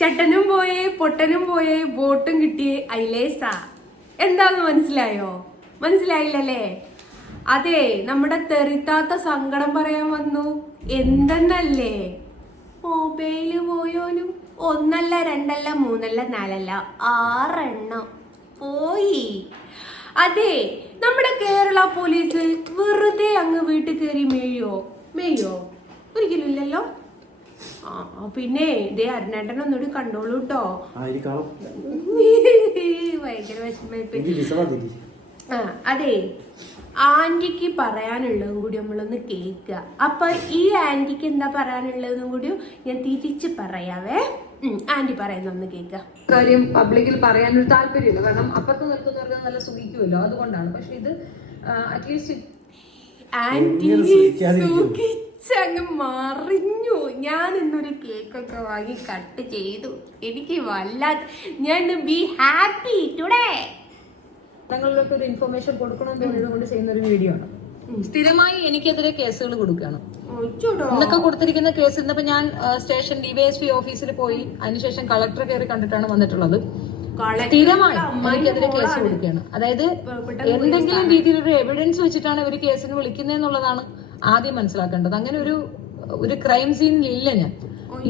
ചട്ടനും പോയേ പൊട്ടനും പോയേ ബോട്ടും കിട്ടിയേ ഐലേസ. എന്താന്ന് മനസ്സിലായോ? മനസ്സിലായില്ലല്ലേ? അതെ, നമ്മുടെ തെറിത്താത്ത സങ്കടം പറയാൻ വന്നു. എന്തെന്നല്ലേ? മൊബൈല് പോയോലും ഒന്നല്ല രണ്ടല്ല മൂന്നല്ല നാലല്ല 6 എണ്ണം പോയി. അതെ, നമ്മുടെ കേരള പോലീസ് വെറുതെ അങ്ങ് വീട്ടിൽ കയറി മേയോ ഒരിക്കലും ഇല്ലല്ലോ. പിന്നെ ഇതേ അരുണേട്ടൻ ഒന്നുകൂടി കണ്ടോളൂ കേട്ടോ. ഭയങ്കര വിഷമമായി. അതെ, ആന്റിക്ക് പറയാനുള്ളതും കൂടി നമ്മളൊന്ന് കേൾക്കുക. അപ്പൊ ഈ ആന്റിക്ക് എന്താ പറയാനുള്ളതും കൂടി ഞാൻ തിരിച്ച് പറയാവേ. ആന്റി പറയുന്നൊന്ന് കേൾക്കുക. കാര്യം പബ്ലിക്കിൽ പറയാനൊരു താല്പര്യമില്ല, കാരണം അപ്പുറത്ത് നിൽക്കുന്നവർക്ക് നല്ല സുഖിക്കുമല്ലോ, അതുകൊണ്ടാണ്. പക്ഷെ ഇത് അറ്റ്ലീസ്റ്റ് ആന്റി അങ്ങ് മറിഞ്ഞു. ഞാൻ ഇന്നൊരു കേക്കൊക്കെ വാങ്ങി കട്ട് ചെയ്തു. എനിക്ക് ഞാൻ ബി ഹാപ്പി ടുഡേ. ഞങ്ങളിലൊക്കെ ഒരു ഇൻഫർമേഷൻ കൊടുക്കണമെന്ന് തോന്നിയതുകൊണ്ട് ചെയ്യുന്ന ഒരു വീഡിയോ ആണ്. സ്ഥിരമായി എനിക്കെതിരെ കേസുകൾ കൊടുക്കുകയാണ്. ഇന്നൊക്കെ കൊടുത്തിരിക്കുന്ന കേസ്, ഇന്നിപ്പോ ഞാൻ സ്റ്റേഷൻ DYSP ഓഫീസിൽ പോയി, അതിനുശേഷം കളക്ടറെ കയറി കണ്ടിട്ടാണ് വന്നിട്ടുള്ളത്. സ്ഥിരമായി എനിക്കെതിരെ കേസ് കൊടുക്കുകയാണ്. അതായത് എന്തെങ്കിലും രീതിയിലൊരു എവിഡൻസ് വെച്ചിട്ടാണ് ഇവർ കേസിന് വിളിക്കുന്നതെന്നുള്ളതാണ് ആദ്യം മനസ്സിലാക്കേണ്ടത്. അങ്ങനെ ഒരു ക്രൈം സീനിൽ ഇല്ല ഞാൻ.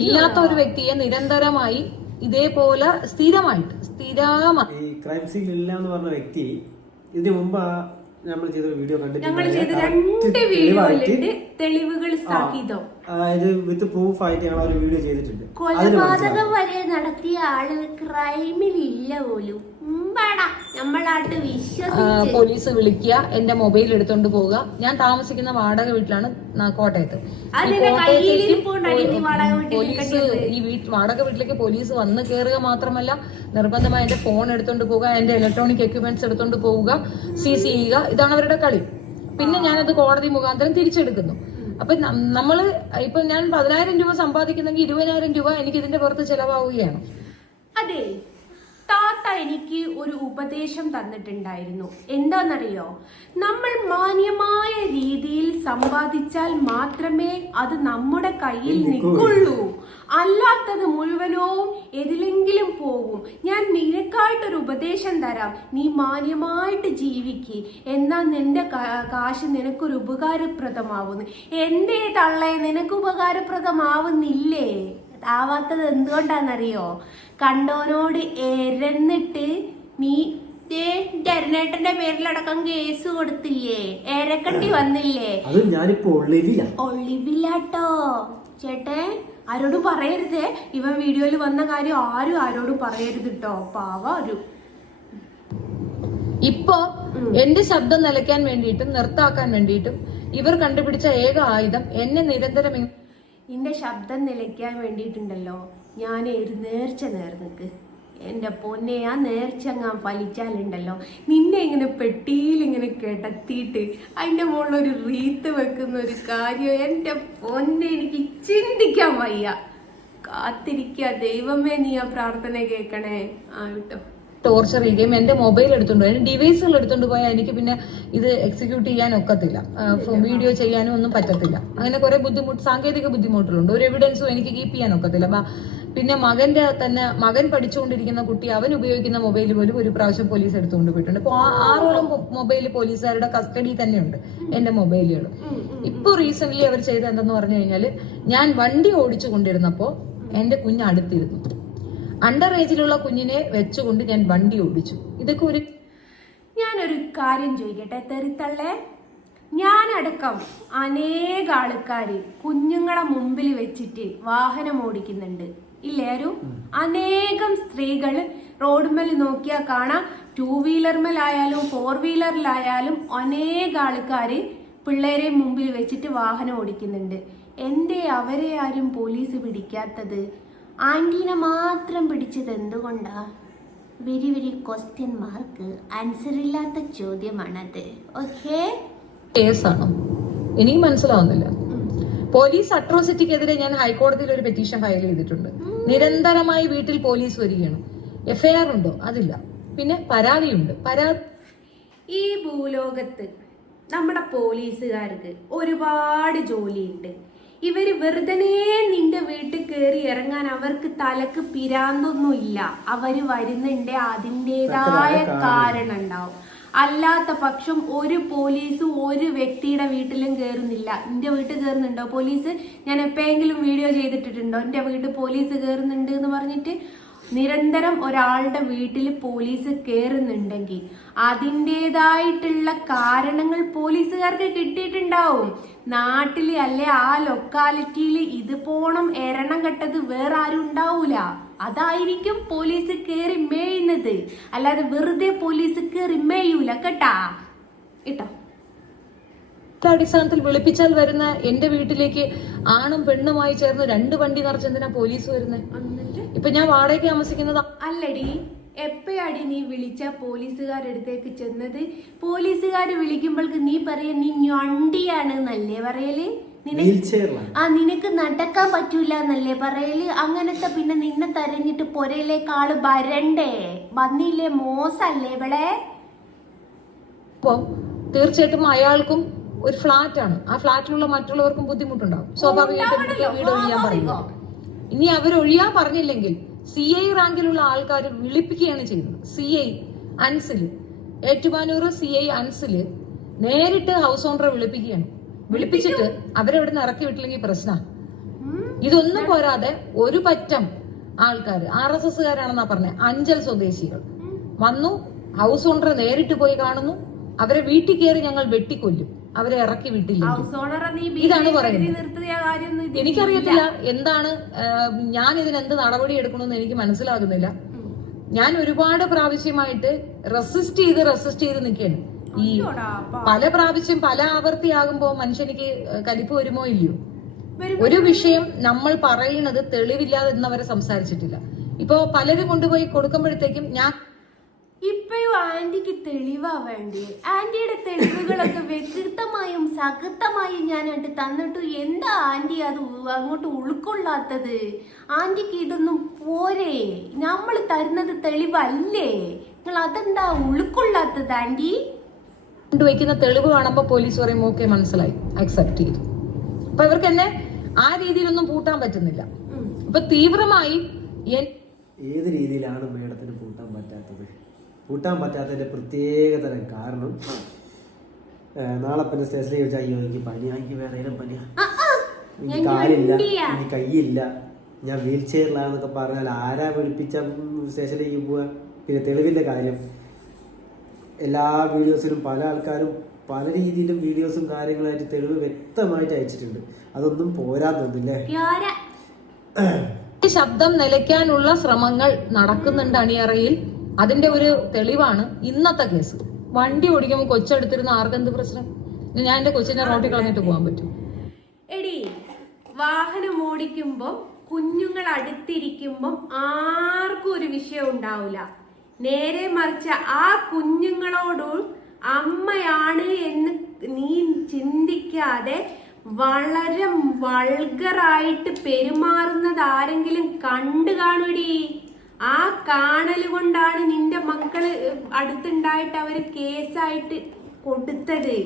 ഇല്ലാത്ത ഒരു വ്യക്തിയെ നിരന്തരമായി ഇതേപോലെ സ്ഥിരമായി ക്രൈം സീനിൽ ഇല്ല എന്ന് പറഞ്ഞ വ്യക്തി ഇതിനു മുമ്പ് നമ്മൾ ചെയ്ത വീഡിയോ തെളിവുകൾ വിത്ത് പ്രൂഫ് ആയിട്ട് ഞങ്ങൾ ഒരു വീഡിയോ ചെയ്തിട്ടുണ്ട്. കൊലപാതകം വരെ നടത്തിയ ആള് ക്രൈമിൽ ഇല്ല പോലും. പോലീസ് വിളിക്കുക, എന്റെ മൊബൈൽ എടുത്തോണ്ട് പോവുക. ഞാൻ താമസിക്കുന്ന വാടക വീട്ടിലാണ് കോട്ടയത്ത്. പോലീസ് വാടക വീട്ടിലേക്ക് പോലീസ് വന്ന് കയറുക മാത്രമല്ല, നിർബന്ധമായി എന്റെ ഫോൺ എടുത്തോണ്ട് പോവുക, എന്റെ ഇലക്ട്രോണിക് എക്യുപ്മെന്റ്സ് എടുത്തോണ്ട് പോവുക, സീസ് ചെയ്യുക. ഇതാണ് അവരുടെ കളി. പിന്നെ ഞാനത് കോടതി മുഖാന്തരം തിരിച്ചെടുക്കുന്നു. അപ്പൊ ഇപ്പൊ ഞാൻ 10,000 രൂപ സമ്പാദിക്കുന്നെങ്കിൽ 20,000 രൂപ എനിക്ക് ഇതിന്റെ പുറത്ത് ചെലവാവുകയാണ്. അതെ, താത്ത എനിക്ക് ഒരു ഉപദേശം തന്നിട്ടുണ്ടായിരുന്നു. എന്താണെന്നറിയോ? നമ്മൾ മാന്യമായ രീതിയിൽ സമ്പാദിച്ചാൽ മാത്രമേ അത് നമ്മുടെ കയ്യിൽ നിൽക്കുള്ളൂ. അല്ലാത്തത് മുഴുവനവും എതിലെങ്കിലും പോകും. ഞാൻ നിനക്കായിട്ടൊരു ഉപദേശം തരാം. നീ മാന്യമായിട്ട് ജീവിക്ക്, എന്നാൽ നിന്റെ കാശ് നിനക്കൊരു ഉപകാരപ്രദമാവുന്നു. എന്തേ തള്ളേ, നിനക്ക് ഉപകാരപ്രദമാവുന്നില്ലേ? ആവാത്തത് എന്തുകൊണ്ടാന്നറിയോ? കണ്ടോനോട് എരന്നിട്ട് നീ അരുണേട്ടന്റെ പേരിലടക്കം കേസ് കൊടുത്തില്ലേ, എരക്കണ്ടി വന്നില്ലേ? ഒളിവിലാട്ടോ ചേട്ടേ. ആരോടും പറയരുതേ. ഇവൻ വീഡിയോയിൽ വന്ന കാര്യം ആരോടും പറയരുത് കേട്ടോ. പാവ ഒരു ഇപ്പൊ എന്റെ ശബ്ദം നിലയ്ക്കാൻ വേണ്ടിയിട്ടും നിർത്താക്കാൻ വേണ്ടിയിട്ടും ഇവർ കണ്ടുപിടിച്ച ഏക ആയുധം എന്നെ നിരന്തരം നിന്റെ ശബ്ദം നിലയ്ക്കാൻ വേണ്ടിയിട്ടുണ്ടല്ലോ, ഞാൻ ഒരു നേർച്ച നേർന്നിക്ക്. എൻ്റെ പൊന്നെ, ആ നേർച്ചങ്ങാൻ ഫലിച്ചാലുണ്ടല്ലോ, നിന്നെ ഇങ്ങനെ പെട്ടിയിൽ ഇങ്ങനെ കിടത്തിയിട്ട് അതിൻ്റെ മുകളിലൊരു റീത്ത് വെക്കുന്ന ഒരു കാര്യം എൻ്റെ പൊന്നെ എനിക്ക് ചിന്തിക്കാൻ വയ്യ. കാത്തിരിക്കുക. ദൈവമേ, നീ ആ പ്രാർത്ഥന കേൾക്കണേ. കേട്ടോ. ടോർച്ചർ ചെയ്യുകയും എന്റെ മൊബൈൽ എടുത്തോണ്ട് പോയി, ഡിവൈസുകൾ എടുത്തോണ്ട് പോയാൽ എനിക്ക് പിന്നെ ഇത് എക്സിക്യൂട്ട് ചെയ്യാൻ ഒക്കത്തില്ല, വീഡിയോ ചെയ്യാനും ഒന്നും പറ്റത്തില്ല. അങ്ങനെ കുറെ സാങ്കേതിക ബുദ്ധിമുട്ടുകളുണ്ട്. ഒരു എവിഡൻസും എനിക്ക് കീപ്പ് ചെയ്യാൻ ഒക്കത്തില്ല. പിന്നെ മകൻ പഠിച്ചുകൊണ്ടിരിക്കുന്ന കുട്ടി, അവൻ ഉപയോഗിക്കുന്ന മൊബൈൽ പോലും ഒരു പ്രാവശ്യം പോലീസ് എടുത്തുകൊണ്ട് പോയിട്ടുണ്ട്. ഇപ്പൊ 6ഓളം മൊബൈൽ പോലീസുകാരുടെ കസ്റ്റഡി തന്നെയുണ്ട് എന്റെ മൊബൈലുകൾ. ഇപ്പൊ റീസെന്റ് അവർ ചെയ്ത എന്തെന്ന് പറഞ്ഞു കഴിഞ്ഞാല്, ഞാൻ വണ്ടി ഓടിച്ചു കൊണ്ടിരുന്നപ്പോ എന്റെ കുഞ്ഞ് അടുത്തിരുന്നു. അണ്ടർ ഏജിലുള്ള കുഞ്ഞിനെ വെച്ചുകൊണ്ട് ഞാൻ വണ്ടി ഓടിച്ചു. ഇതൊക്കെ ഞാനൊരു കാര്യം ചോദിക്കട്ടെ തെറിത്തള്ളേ. ഞാനടക്കം അനേക ആൾക്കാര് കുഞ്ഞുങ്ങളെ മുമ്പിൽ വെച്ചിട്ട് വാഹനം ഓടിക്കുന്നുണ്ട് ഇല്ലേരും. അനേകം സ്ത്രീകൾ റോഡുമേൽ നോക്കിയാൽ കാണാം, 2 വീലർമേലായാലും 4 വീലറിലായാലും അനേക ആൾക്കാര് പിള്ളേരെ മുമ്പിൽ വെച്ചിട്ട് വാഹനം ഓടിക്കുന്നുണ്ട്. എന്തേ അവരെ ആരും പോലീസ് പിടിക്കാത്തത്? ആന്റീനെ മാത്രം പിടിച്ചത് എന്തുകൊണ്ടാ? Very very question mark, answer ഇല്ലാത്ത ചോദ്യമാണത്. ഓക്കെ, കേസാണോ എനിക്ക് മനസ്സിലാവുന്നില്ല. പോലീസ് അട്രോസിറ്റിക്കെതിരെ ഞാൻ ഹൈക്കോടതിയിൽ ഒരു പെറ്റീഷൻ ഫയൽ ചെയ്തിട്ടുണ്ട്. നിരന്തരമായി വീട്ടിൽ പോലീസ് വരികയാണ്. FIR ഉണ്ടോ? അതില്ല. പിന്നെ പരാതിയുണ്ട്. ഈ ഭൂലോകത്ത് നമ്മുടെ പോലീസുകാർക്ക് ഒരുപാട് ജോലിയുണ്ട്. ഇവര് വെറുതെ നിന്റെ വീട്ടിൽ കയറി ഇറങ്ങാൻ ഇറങ്ങാൻ അവർക്ക് തലക്ക് പിരാന്തൊന്നും ഇല്ല. അവര് വരുന്നുണ്ട്, അതിൻ്റെതായ കാരണം ഉണ്ടാവും. അല്ലാത്ത പക്ഷം ഒരു പോലീസും ഒരു വ്യക്തിയുടെ വീട്ടിലും കയറുന്നില്ല. എന്റെ വീട്ടിൽ കയറുന്നുണ്ടോ പോലീസ്? ഞാൻ എപ്പോഴെങ്കിലും വീഡിയോ ചെയ്തിട്ടുണ്ടോ എന്റെ വീട്ടിൽ പോലീസ് കയറുന്നുണ്ട് എന്ന് പറഞ്ഞിട്ട്? നിരന്തരം ഒരാളുടെ വീട്ടിൽ പോലീസ് കയറുന്നുണ്ടെങ്കിൽ അതിൻ്റെതായിട്ടുള്ള കാരണങ്ങൾ പോലീസുകാർക്ക് കിട്ടിയിട്ടുണ്ടാവും. നാട്ടില് അല്ലെ ആ ലൊക്കാലിറ്റിയിൽ ഇത് പോണം എരണം കെട്ടത് വേറെ ആരും ഉണ്ടാവൂല. അതായിരിക്കും പോലീസ് കയറി മേയുന്നത്. അല്ലാതെ വെറുതെ പോലീസ് കയറി മേയൂല കേട്ടാ. കേട്ടോ? അടിസ്ഥാനത്തിൽ വിളിപ്പിച്ചാൽ വരുന്ന എന്റെ വീട്ടിലേക്ക് ആണും പെണ്ണുമായി ചേർന്ന് 2 വണ്ടി നിറച്ചെന്തിനാ പോലീസ് വരുന്നത്? ഇപ്പൊ ഞാൻ വാടകയ്ക്ക് താമസിക്കുന്നത്. അല്ലടി, എപ്പോഴാടി നീ വിളിച്ച പോലീസുകാരടുത്തേക്ക് ചെന്നത്? പോലീസുകാർ വിളിക്കുമ്പോൾക്ക് നീ പറയാ നീ ഞൊണ്ടിയാണ് എന്നല്ലേ പറയല്? നിനക്ക് നടക്കാൻ പറ്റൂല എന്നല്ലേ പറയല്? അങ്ങനത്തെ പിന്നെ നിന്നെ തെരഞ്ഞിട്ട് പൊരയിലേക്കാള് വരണ്ടേ? വന്നില്ലേ? മോശല്ലേ ഇവിടെ? അപ്പൊ തീർച്ചയായിട്ടും അയാൾക്കും ഒരു ഫ്ലാറ്റ് ആണ്. ആ ഫ്ലാറ്റിലുള്ള മറ്റുള്ളവർക്കും ബുദ്ധിമുട്ടുണ്ടാവും. സ്വാഭാവികമായിട്ടും വീട് ഒഴിയാൻ പറയുന്നു. ഇനി അവർ ഒഴിയാൻ പറഞ്ഞില്ലെങ്കിൽ CI റാങ്കിലുള്ള ആൾക്കാർ വിളിപ്പിക്കുകയാണ് ചെയ്യുന്നത്. CI അൻസില്, ഏറ്റുമാനൂർ CI അൻസില് നേരിട്ട് ഹൗസ് ഓണറെ വിളിപ്പിക്കുകയാണ്. വിളിപ്പിച്ചിട്ട് അവരെവിടെ നിന്ന് ഇറക്കി വിട്ടില്ലെങ്കിൽ പ്രശ്നം. ഇതൊന്നും പോരാതെ ഒരു പറ്റം ആൾക്കാർ RSSകാരാണെന്നാ പറഞ്ഞത്, അഞ്ചൽ സ്വദേശികൾ വന്നു. ഹൗസ് ഓണറെ നേരിട്ട് പോയി കാണുന്നു. അവരെ വീട്ടിൽ കയറി ഞങ്ങൾ വെട്ടിക്കൊല്ലും അവരെ ഇറക്കി വിട്ടില്ല. ഇതാണ് പറയുന്നത്. എനിക്കറിയത്തില്ല എന്താണ്, ഞാൻ ഇതിനെന്ത് നടപടി എടുക്കണമെന്ന് എനിക്ക് മനസ്സിലാകുന്നില്ല. ഞാൻ ഒരുപാട് പ്രാവശ്യമായിട്ട് റെസിസ്റ്റ് ചെയ്ത് നിൽക്കുകയാണ്. ഈ പല പ്രാവശ്യം പല ആവർത്തിയാകുമ്പോ മനുഷ്യനിക്ക് കലിപ്പ് വരുമോ ഇല്ലയോ? ഒരു വിഷയം നമ്മൾ പറയുന്നത് തെളിവില്ലാതെ ഇന്നവരെ സംസാരിച്ചിട്ടില്ല. ഇപ്പോ പലരും കൊണ്ടുപോയി കൊടുക്കുമ്പോഴത്തേക്കും ഞാൻ ഇപ്പഴും ആന്റിക്ക് തെളിവാ വേണ്ടി. ആന്റിയുടെ തെളിവുകളൊക്കെ വ്യക്തമായും സകൃതമായും ഞാനായിട്ട് തന്നിട്ടു. എന്താ ആന്റി അത് അങ്ങോട്ട് ഉൾക്കൊള്ളാത്തത്? ആന്റിക്ക് ഇതൊന്നും പോരെ? നമ്മൾ തരുന്നത് തെളിവല്ലേ? നിങ്ങൾ അതെന്താ ഉൾക്കൊള്ളാത്തത് ആന്റി? കൊണ്ടുവയ്ക്കുന്ന തെളിവ് കാണുമ്പോ പോലീസ് പറയും ഓക്കെ മനസ്സിലായി, അക്സെപ്റ്റ് ചെയ്തു. അപ്പൊ ഇവർക്ക് എന്നെ ആ രീതിയിലൊന്നും പൂട്ടാൻ പറ്റുന്നില്ല. ഇപ്പൊ തീവ്രമായി ഏത് രീതിയിലാണ് മേഡത്തിന് പൂട്ടാൻ പറ്റാത്തത്? പൂട്ടാൻ പറ്റാത്തതിന്റെ പ്രത്യേകതരം കാരണം നാളെ പിന്നെ സ്റ്റേഷനിൽ ചോദിച്ചാൽ അയ്യോ എനിക്ക് പനിയാ, എനിക്ക് വേറെ പനിയാ, എനിക്ക് കാലില്ല, എനിക്ക് കൈയില്ല, ഞാൻ വീൽ ചെയറിലാണെന്നൊക്കെ പറഞ്ഞാൽ ആരാ വിളിപ്പിച്ച സ്റ്റേഷനിലേക്ക് പോവുക? പിന്നെ തെളിവിന്റെ കാര്യം, എല്ലാ വീഡിയോസിലും പല ആൾക്കാരും പല രീതിയിലും വീഡിയോസും കാര്യങ്ങളായിട്ട് തെളിവ് വ്യക്തമായിട്ട് അയച്ചിട്ടുണ്ട്. അതൊന്നും പോരാതൊന്നില്ലേ? ശബ്ദം നിലയ്ക്കാനുള്ള ശ്രമങ്ങൾ നടക്കുന്നുണ്ട് അണിയറയിൽ. അതിന്റെ ഒരു തെളിവാണ് ഇന്നത്തെ കേസ്. വണ്ടി ഓടിക്കുമ്പോൾ കൊച്ചെടുത്തിരുന്ന ആർക്കെന്ത് പ്രശ്നം? ഞാൻ എന്റെ കൊച്ചിനെ റോട്ടിൽ കളഞ്ഞിട്ട് പോകാൻ പറ്റും? എടി, വാഹനം ഓടിക്കുമ്പോ കുഞ്ഞുങ്ങൾ അടുത്തിരിക്കുമ്പം ആർക്കും ഒരു വിഷയം ഉണ്ടാവില്ല. നേരെ മറിച്ച് ആ കുഞ്ഞുങ്ങളോടും അമ്മയാണ് എന്ന് നീ ചിന്തിക്കാതെ വളരെ വൾഗറായിട്ട് പെരുമാറുന്നത് ആരെങ്കിലും കണ്ടു കാണുടി. ആ കാണൽ കൊണ്ടാണ് നിന്റെ മക്കള് അടുത്തുണ്ടായിട്ട് അവര് കേസായിട്ട് കൊടുത്തത്.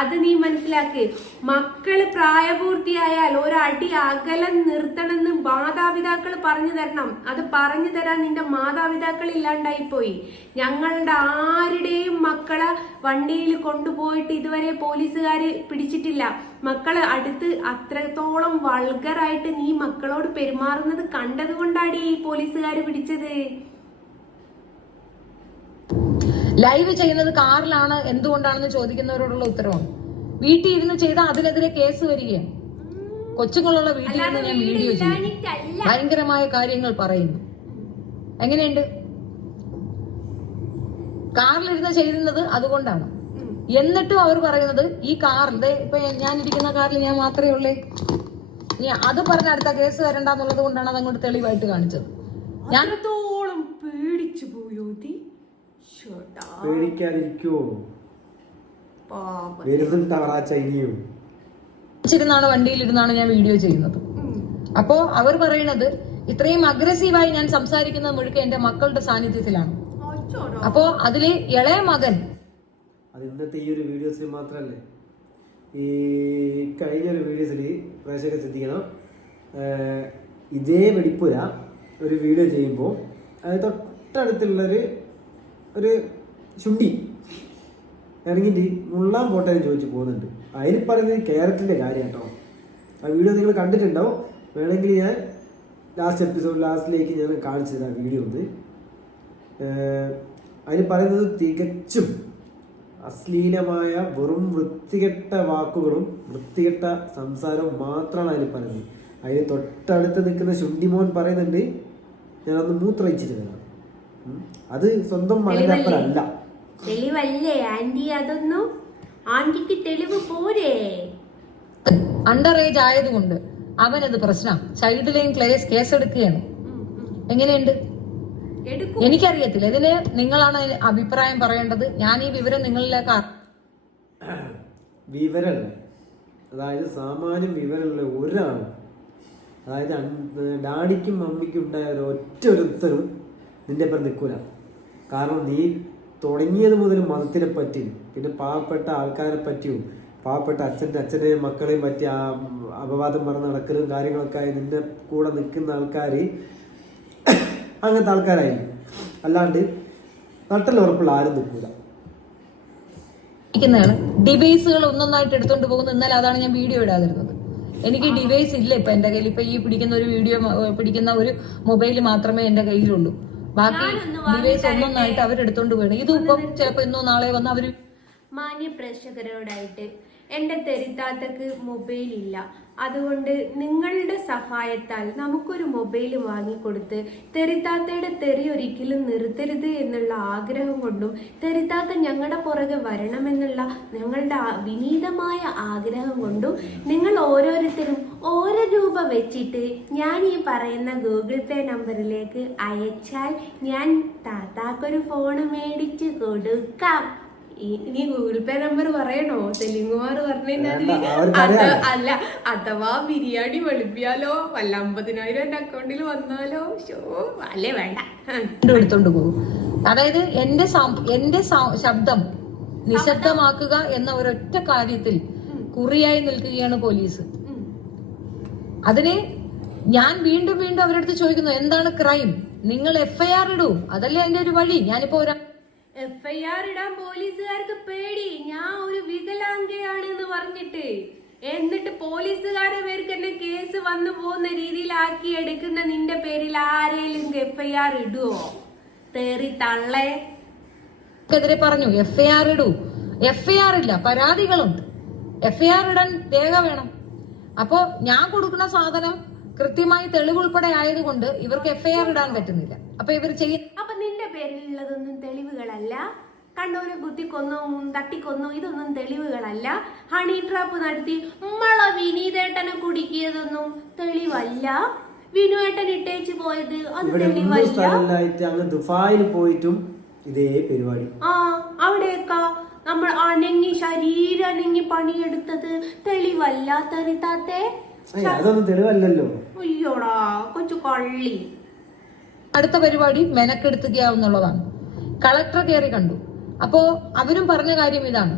അത് നീ മനസ്സിലാക്ക്. മക്കള് പ്രായപൂർത്തിയായാൽ ഒരടി അകലം നിർത്തണമെന്ന് മാതാപിതാക്കൾ പറഞ്ഞു തരണം. അത് പറഞ്ഞു തരാൻ നിന്റെ മാതാപിതാക്കൾ ഇല്ലാണ്ടായി പോയി. ഞങ്ങളുടെ ആരുടെയും മക്കളെ വണ്ടിയിൽ കൊണ്ടുപോയിട്ട് ഇതുവരെ പോലീസുകാര് പിടിച്ചിട്ടില്ല. മക്കള് അടുത്ത് അത്രത്തോളം വൾഗറായിട്ട് നീ മക്കളോട് പെരുമാറുന്നത് കണ്ടത് കൊണ്ടാണ് ഈ പോലീസുകാര് പിടിച്ചത്. ലൈവ് ചെയ്യുന്നത് കാറിലാണ് എന്തുകൊണ്ടാണെന്ന് ചോദിക്കുന്നവരോടുള്ള ഉത്തരവാണ്. വീട്ടിൽ ഇരുന്ന് ചെയ്താൽ അതിനെതിരെ കേസ് വരികയാണ്. കൊച്ചുങ്ങളുള്ള വീട്ടിൽ നിന്ന് ഞാൻ വീഡിയോ ചെയ്യും, ഭയങ്കരമായ കാര്യങ്ങൾ പറയുന്നു. എങ്ങനെയുണ്ട്? കാറിലിരുന്ന് ചെയ്യുന്നത് അതുകൊണ്ടാണ്. എന്നിട്ടും അവർ പറയുന്നത് ഈ കാറിന്റെ ഇപ്പൊ ഞാൻ ഇരിക്കുന്ന കാറിൽ ഞാൻ മാത്രമേ ഉള്ളേ, അത് പറഞ്ഞ അടുത്ത കേസ് വരണ്ടെന്നുള്ളത് കൊണ്ടാണ് അതങ്ങോട്ട് തെളിവായിട്ട് കാണിച്ചത്. ഞാൻ പേടിച്ചു പോയോ? പേടിക്കാതിരിക്കുവോ? ാണ് വണ്ടിയിലിരുന്നാണ് ഞാൻ വീഡിയോ ചെയ്യുന്നത്. അപ്പോ അവർ പറയുന്നത് ഇത്രയും അഗ്രസീവായി ഞാൻ സംസാരിക്കുന്നത് മുഴുക്കെ എന്റെ മക്കളുടെ സാന്നിധ്യത്തിലാണ്. അപ്പോ അതിലെ ഇളയ മകൻ അത് ഇന്നത്തെ ഈ ഒരു വീഡിയോസിൽ മാത്രല്ലേ, ഈ കഴിഞ്ഞൊരു വീഡിയോസിൽ പ്രേക്ഷകർ ശ്രദ്ധിക്കണം, ഇതേ വെടിപ്പുര ഒരു വീഡിയോ ചെയ്യുമ്പോൾ അത് തൊട്ടടുത്തുള്ളൊരു ഒരു ശുണ്ടി ഇറങ്ങിയിട്ട് മുള്ളാൻ പോട്ടെ എന്ന് ചോദിച്ചു പോകുന്നുണ്ട്. അതിൽ പറയുന്നത് ക്യാരറ്റിൻ്റെ കാര്യം കേട്ടോ. ആ വീഡിയോ നിങ്ങൾ കണ്ടിട്ടുണ്ടാവും. വേണമെങ്കിൽ ഞാൻ ലാസ്റ്റിലേക്ക് ഞാൻ കാണിച്ചു തരാം വീഡിയോ ഒന്ന്. അതിൽ പറയുന്നത് തികച്ചും അശ്ലീലമായ വെറും വൃത്തികെട്ട വാക്കുകളും വൃത്തികെട്ട സംസാരവും മാത്രമാണ് അതിൽ പറയുന്നത്. അതിന് തൊട്ടടുത്ത് നിൽക്കുന്ന ശുണ്ടിമോൻ പറയുന്നുണ്ട് ഞാനൊന്ന് മൂത്രയിച്ചിട്ട് വരാം. അത് സ്വന്തം മകനപ്പനല്ല. തെളിവല്ലേ ആന്റി? അതൊന്നും ആന്റിക്ക് തെളിവ് പോരേ? അണ്ടർ ഏജ് ആയതുകൊണ്ട് അവനത് പ്രശ്നം. ചൈൽഡ് ലൈൻ കേസെടുക്കുകയാണ്. എങ്ങനെയുണ്ട് എനിക്കറിയത്തില്ല. ഇതിന് നിങ്ങളാണ് അഭിപ്രായം പറയേണ്ടത്. ഞാൻ ഈ വിവരം നിങ്ങളിലേക്ക് വിവരമല്ല, അതായത് സാമാന്യം വിവരമുള്ള ഒരാളും, അതായത് ഡാഡിക്കും മമ്മിക്കും ഉണ്ടായ ഒറ്റ ഒരുത്തരും നിന്റെ പേർ നിൽക്കൂല. കാരണം നീ തുടങ്ങിയത് മുതൽ മതത്തിനെ പറ്റിയും പിന്നെ പാവപ്പെട്ട ആൾക്കാരെ പറ്റിയും പാവപ്പെട്ട അച്ഛനെയും മക്കളെയും പറ്റി ആ അപവാദം പറഞ്ഞ് നടക്കുന്നതും കാര്യങ്ങളൊക്കെ ആയി നിന്റെ കൂടെ നിൽക്കുന്ന ആൾക്കാർ അങ്ങനത്തെ ആൾക്കാരായിരിക്കും. അല്ലാണ്ട് നട്ടലുറപ്പുള്ള ആരും നിൽക്കൂല. ഡിവൈസുകൾ ഒന്നൊന്നായിട്ട് എടുത്തോണ്ട് പോകുന്നു. ഇന്നലെ അതാണ് ഞാൻ വീഡിയോ ഇടാതിരുന്നത്. എനിക്ക് ഡിവൈസ് ഇല്ല ഇപ്പൊ എന്റെ കയ്യിൽ. ഇപ്പൊ ഈ പിടിക്കുന്ന ഒരു മൊബൈൽ മാത്രമേ എന്റെ കയ്യിലുള്ളൂ. ബാക്കി ഡിവൈസ് ഒന്നൊന്നായിട്ട് അവരെടുത്തോണ്ട് പോകണം. ഇതും ഇപ്പം ചിലപ്പോ ഇന്നോ നാളെ വന്ന് അവര് മാന്യ പ്രേക്ഷകരോടായിട്ട് എൻ്റെ തെരിത്താത്തക്ക് മൊബൈൽ ഇല്ല. അതുകൊണ്ട് നിങ്ങളുടെ സഹായത്താൽ നമുക്കൊരു മൊബൈൽ വാങ്ങിക്കൊടുത്ത് തെരിത്താത്തയുടെ തെറി ഒരിക്കലും നിർത്തരുത് എന്നുള്ള ആഗ്രഹം കൊണ്ടും തെരിത്താത്ത ഞങ്ങളുടെ പുറകെ വരണമെന്നുള്ള ഞങ്ങളുടെ വിനീതമായ ആഗ്രഹം കൊണ്ടും നിങ്ങൾ ഓരോരുത്തരും ഓരോ രൂപ വെച്ചിട്ട് ഞാൻ ഈ പറയുന്ന ഗൂഗിൾ പേ നമ്പറിലേക്ക് അയച്ചാൽ ഞാൻ താത്താക്കൊരു ഫോൺ മേടിച്ച് കൊടുക്കാം. ഇനി ഗൂഗിൾ പേ നമ്പർ പറയണോ? സെലിംകുമാർ പറഞ്ഞാൽ അല്ല, അഥവാ ബിരിയാണി വെളുപ്പിയാലോ വല്ല 50,000 എന്റെ അക്കൗണ്ടിൽ വന്നാലോ അല്ലേ വേണ്ട എടുത്തോണ്ട് പോകും. അതായത് എന്റെ ശബ്ദം നിശബ്ദമാക്കുക എന്ന ഒരൊറ്റ കാര്യത്തിൽ കുറിയായി നിൽക്കുകയാണ് പോലീസ്. അതിന് ഞാൻ വീണ്ടും അവരടുത്ത് ചോദിക്കുന്നു എന്താണ് ക്രൈം? നിങ്ങൾ FIR ഇടൂ, അതല്ലേ അതിന്റെ ഒരു വഴി. ഞാനിപ്പോ FIR ഇടാൻ പോലീസുകാർക്ക് പേടി. ഞാൻ ഒരു വികലാംഗയാണ് എന്ന് പറഞ്ഞിട്ട്, എന്നിട്ട് പോലീസുകാരുടെ പേർക്ക് എന്നെ കേസ് വന്നു പോകുന്ന രീതിയിലാക്കി എടുക്കുന്ന നിന്റെ പേരിൽ ആരെയും FIR ഇടുവോ? തേറി തള്ളേ എതിരെ പറഞ്ഞു FIR ഇടൂ. FIR ഇല്ല, പരാതികളുണ്ട്. FIR ഇടാൻ രേഖ വേണം. അപ്പോ ഞാൻ കൊടുക്കുന്ന സാധനം കൃത്യമായി തെളിവ് ഉൾപ്പെടെ ആയതുകൊണ്ട് ഇവർക്ക് FIR ഇടാൻ പറ്റുന്നില്ല. അപ്പൊ ഇവർ അപ്പൊ നിന്റെ പേരിലുള്ളതൊന്നും തെളിവുകളല്ല. കണ്ണൂരെ കുത്തിക്കൊന്നോ തട്ടിക്കൊന്നോ ഇതൊന്നും തെളിവുകളല്ല. ഹണി ട്രാപ്പ് നടത്തി നമ്മളെ വിനീതേട്ടനെ കുടുക്കിയതൊന്നും തെളിവല്ല. വിനുവേട്ടൻ ഇട്ടേച്ച് പോയത് അത് തെളിവല്ല. ദുബായിൽ പോയിട്ടും ഇതേ പരിപാടി. അവിടെയൊക്കെ നമ്മൾ ശരീരം അനങ്ങി പണിയെടുത്തത് തെളിവല്ല. തെറിത്താത്തേ അതൊന്നും തെളിവല്ലല്ലോ. അയ്യോടാ കൊച്ചു കള്ളി. അടുത്ത പരിപാടി മെനക്കെടുത്തുകയാവുന്നുള്ളതാണ്. കളക്ടർ കയറി കണ്ടു. അപ്പോ അവരും പറഞ്ഞ കാര്യം ഇതാണ്.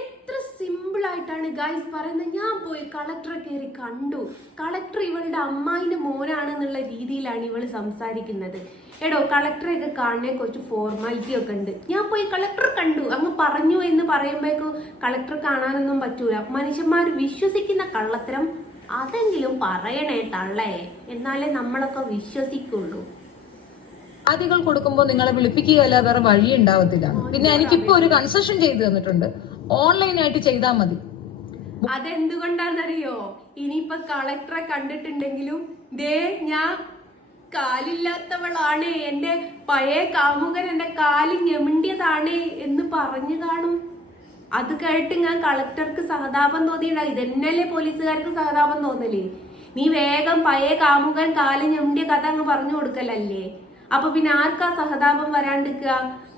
എത്ര സിമ്പിൾ ആയിട്ടാണ് ഗൈസ് പറയുന്നത്. ഞാൻ പോയി കളക്ടറെ കയറി കണ്ടു. കളക്ടർ ഇവളുടെ അമ്മായിന്റെ മോനാണെന്നുള്ള രീതിയിലാണ് ഇവള് സംസാരിക്കുന്നത്. എടോ, കളക്ടറെയൊക്കെ കാണാൻ കുറച്ച് ഫോർമാലിറ്റി ഒക്കെ ഉണ്ട്. ഞാൻ പോയി കളക്ടർ കണ്ടു അങ്ങ് പറഞ്ഞു എന്ന് പറയുമ്പോഴേക്കും കളക്ടർ കാണാനൊന്നും പറ്റൂല. മനുഷ്യന്മാർ വിശ്വസിക്കുന്ന കള്ളത്തരം അതെങ്കിലും പറയണേ തള്ളേ, എന്നാലേ നമ്മളൊക്കെ വിശ്വസിക്കുള്ളൂ. ആദികൾ കൊടുക്കുമ്പോൾ നിങ്ങളെ വിളിപ്പിക്കുകയല്ല, വേറെ വഴി ഉണ്ടാവത്തില്ല. പിന്നെ എനിക്കിപ്പോ ഒരു കൺസെഷൻ ചെയ്തു തന്നിട്ടുണ്ട്, ഓൺലൈനായിട്ട് ചെയ്താൽ മതി. അതെന്തുകൊണ്ടാന്നറിയോ? ഇനിയിപ്പൊ കളക്ടറെ കണ്ടിട്ടുണ്ടെങ്കിലും ദേ ഞാൻ കാലില്ലാത്തവളാണ്, എന്റെ പഴയ കാമുകൻ എന്റെ കാലിൽ ഞെമിണ്ടിയതാണ് എന്ന് പറഞ്ഞു കാണും. അത് കേട്ട് ഞാൻ കളക്ടർക്ക് സഹതാപം തോന്നിയില്ല. ഇതന്നെയല്ലേ പോലീസുകാർക്ക് സഹതാപം തോന്നല്? നീ വേഗം പഴയ കാമുകൻ കാലിൽ ഞെമിണ്ടിയ കഥ അങ്ങ് പറഞ്ഞു കൊടുക്കലല്ലേ. അപ്പൊ പിന്നെ ആർക്കാ സഹതാപം വരാണ്ടിരിക്കുക?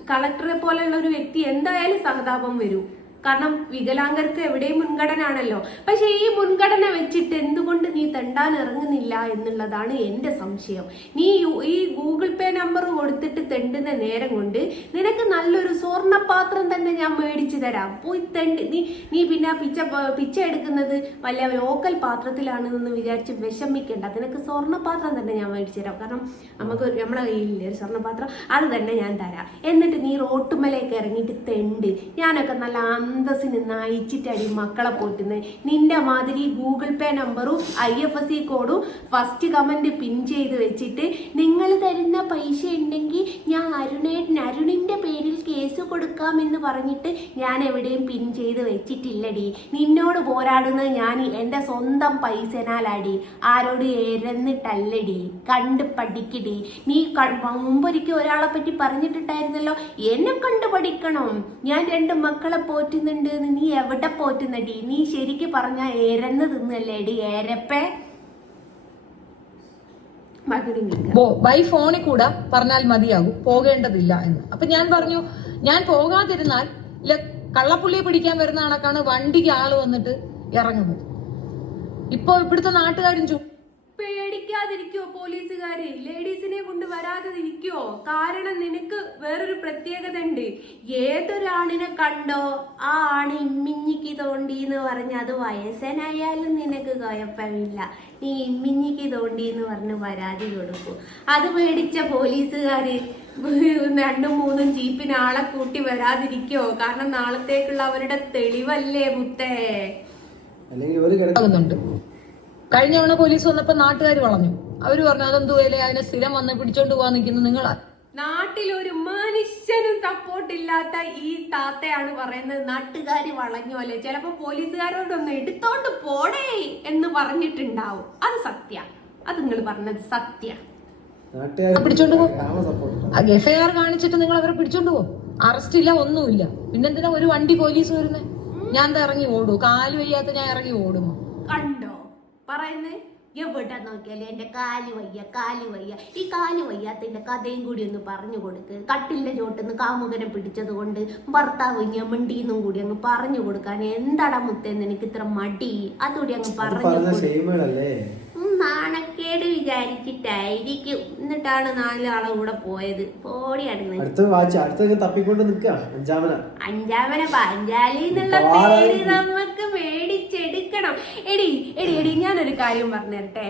കളക്ടറെ പോലെയുള്ള ഒരു വ്യക്തി എന്തായാലും സഹതാപം വരും. കാരണം വികലാംഗർക്ക് എവിടെയും മുൻഗണന ആണല്ലോ. പക്ഷെ ഈ മുൻഗണന വെച്ചിട്ട് എന്തുകൊണ്ട് നീ തെണ്ടാൻ ഇറങ്ങുന്നില്ല എന്നുള്ളതാണ് എൻ്റെ സംശയം. നീ ഈ ഗൂഗിൾ പേ നമ്പർ കൊടുത്തിട്ട് തെണ്ടുന്ന നേരം കൊണ്ട് നിനക്ക് നല്ലൊരു സ്വർണ്ണപാത്രം തന്നെ ഞാൻ മേടിച്ചു തരാം. പോയി തെണ്ട്. നീ പിന്നെ പിച്ച എടുക്കുന്നത് വല്ല ലോക്കൽ പാത്രത്തിലാണെന്ന് വിചാരിച്ച് വിഷമിക്കേണ്ട. നിനക്ക് സ്വർണ്ണപാത്രം തന്നെ ഞാൻ മേടിച്ചു തരാം. കാരണം നമ്മളെ കയ്യിലില്ലേ ഒരു സ്വർണ്ണപാത്രം, അത് തന്നെ ഞാൻ തരാം. എന്നിട്ട് നീ റോട്ടുമലേക്ക് ഇറങ്ങിയിട്ട് തെണ്ട്. ഞാനൊക്കെ നല്ല അന്തസ്സിന് നയിച്ചിട്ടടി മക്കളെ പോറ്റുന്നത്. നിന്റെ മാതിരി ഗൂഗിൾ പേ നമ്പറും IFSC കോഡും ഫസ്റ്റ് കമന്റ് പിൻ ചെയ്ത് വെച്ചിട്ട് നിങ്ങൾ തരുന്ന പൈസ ഉണ്ടെങ്കിൽ ഞാൻ അരുണിന്റെ പേരിൽ കേസ് കൊടുക്കാമെന്ന് പറഞ്ഞിട്ട് ഞാൻ എവിടെയും പിൻ ചെയ്ത് വെച്ചിട്ടില്ലടി. നിന്നോട് പോരാടുന്നത് ഞാൻ എൻ്റെ സ്വന്തം പൈസനാലടി, ആരോട് എരന്നിട്ടല്ലടി. കണ്ട് പഠിക്കടി. നീ മുമ്പൊരിക്കൽ ഒരാളെ പറ്റി പറഞ്ഞിട്ടുണ്ടായിരുന്നല്ലോ, എന്നെ കണ്ട് പഠിക്കണം, ഞാൻ 2 മക്കളെ പോറ്റുന്നുണ്ട്. നീ എവിടെ പോറ്റുന്നടി? നീ ശരിക്ക് പറഞ്ഞ ഏരന്ന് തിന്നല്ലേടി ഏരപ്പേ. ബൈ ഫോണിൽ കൂടെ പറഞ്ഞാൽ മതിയാകും, പോകേണ്ടതില്ല എന്ന്. അപ്പൊ ഞാൻ പറഞ്ഞു, ഞാൻ പോകാതിരുന്നാൽ കള്ളപ്പുള്ളിയെ പിടിക്കാൻ വരുന്ന കണക്കാണ് വണ്ടിക്ക് ആള് വന്നിട്ട് ഇറങ്ങുന്നത്. ഇപ്പൊ ഇവിടുത്തെ നാട്ടുകാരും പേടിക്കാതിരിക്കോ പോലീസുകാര്? ലേഡീസിനെ കൊണ്ട് വരാതിരിക്കോ? കാരണം നിനക്ക് വേറൊരു പ്രത്യേകത ഉണ്ട്. ഏതൊരാണിനെ കണ്ടോ ആ ആണ് ഇമ്മിഞ്ഞിക്ക് തോണ്ടി എന്ന് പറഞ്ഞ അത് വയസ്സനായാലും നിനക്ക് കുഴപ്പമില്ല. നീ ഇമ്മിഞ്ഞിക്ക് തോണ്ടി എന്ന് പറഞ്ഞ് പരാതി കൊടുക്കും. അത് പേടിച്ച പോലീസുകാര് 2-3 ജീപ്പിന് ആളെ കൂട്ടി വരാതിരിക്കോ? കാരണം നാളത്തേക്കുള്ള അവരുടെ തെളിവല്ലേ മുത്തേ. കഴിഞ്ഞ തവണ പോലീസ് വന്നപ്പോ നാട്ടുകാർ വളഞ്ഞു. അവര് പറഞ്ഞു അതെന്തുവല്ലേ അതിനെ സ്ഥിരം വന്ന് പിടിച്ചോണ്ട് പോവാൻ നിൽക്കുന്നു നിങ്ങളാ. നാട്ടിലൊരു മനുഷ്യനും സപ്പോർട്ട് ഇല്ലാത്ത ഈ താത്തയാണ് പറയുന്നത് നാട്ടുകാര് വളഞ്ഞു അല്ലേ. ചിലപ്പോ പോലീസുകാരോടൊന്ന് എടുത്തോണ്ട് പോടേ എന്ന് പറഞ്ഞിട്ടുണ്ടാവും. അത് സത്യ. അത് നിങ്ങൾ പറഞ്ഞത് സത്യ. പിടിച്ചോണ്ട് പോകും. FIR കാണിച്ചിട്ട് നിങ്ങൾ അവരെ പിടിച്ചോണ്ട് പോകും. അറസ്റ്റ് ഇല്ല, ഒന്നുമില്ല. പിന്നെന്തിനാ ഒരു വണ്ടി പോലീസ് വരുന്നേ? ഞാൻ ഇറങ്ങി ഓടും. കാല് വയ്യാത്ത ഞാൻ ഇറങ്ങി ഓടുമോ? കണ്ടോ പറയുന്നേ? എവിടെ നോക്കിയാലേ എന്റെ കാല് വയ്യ. ഈ കാല് വയ്യാത്തതിന്റെ കഥയും കൂടി ഒന്ന് പറഞ്ഞു കൊടുക്ക്. കട്ടിലിന്റെ ചോട്ടെന്ന് കാമുകനെ പിടിച്ചത് കൊണ്ട് ഭർത്താവ് ഞമ്മണ്ടീന്നും കൂടി അങ്ങ് പറഞ്ഞു കൊടുക്കാൻ എന്താടാ മുത്തേന്ന് എനിക്ക് ഇത്ര മടി? അതുകൂടി അങ്ങ് പറഞ്ഞു. നാണക്കേട് വിചാരിച്ചിട്ടായിരിക്കും. എന്നിട്ടാണ് 4 ആളെ കൂടെ പോയത്. പോടിയാണ് അഞ്ചാമന പാഞ്ചാലി എന്നുള്ള പേര് നമുക്ക് മേടിച്ചെടുക്കണം. എടി ഞാനൊരു കാര്യം പറഞ്ഞുതരട്ടെ.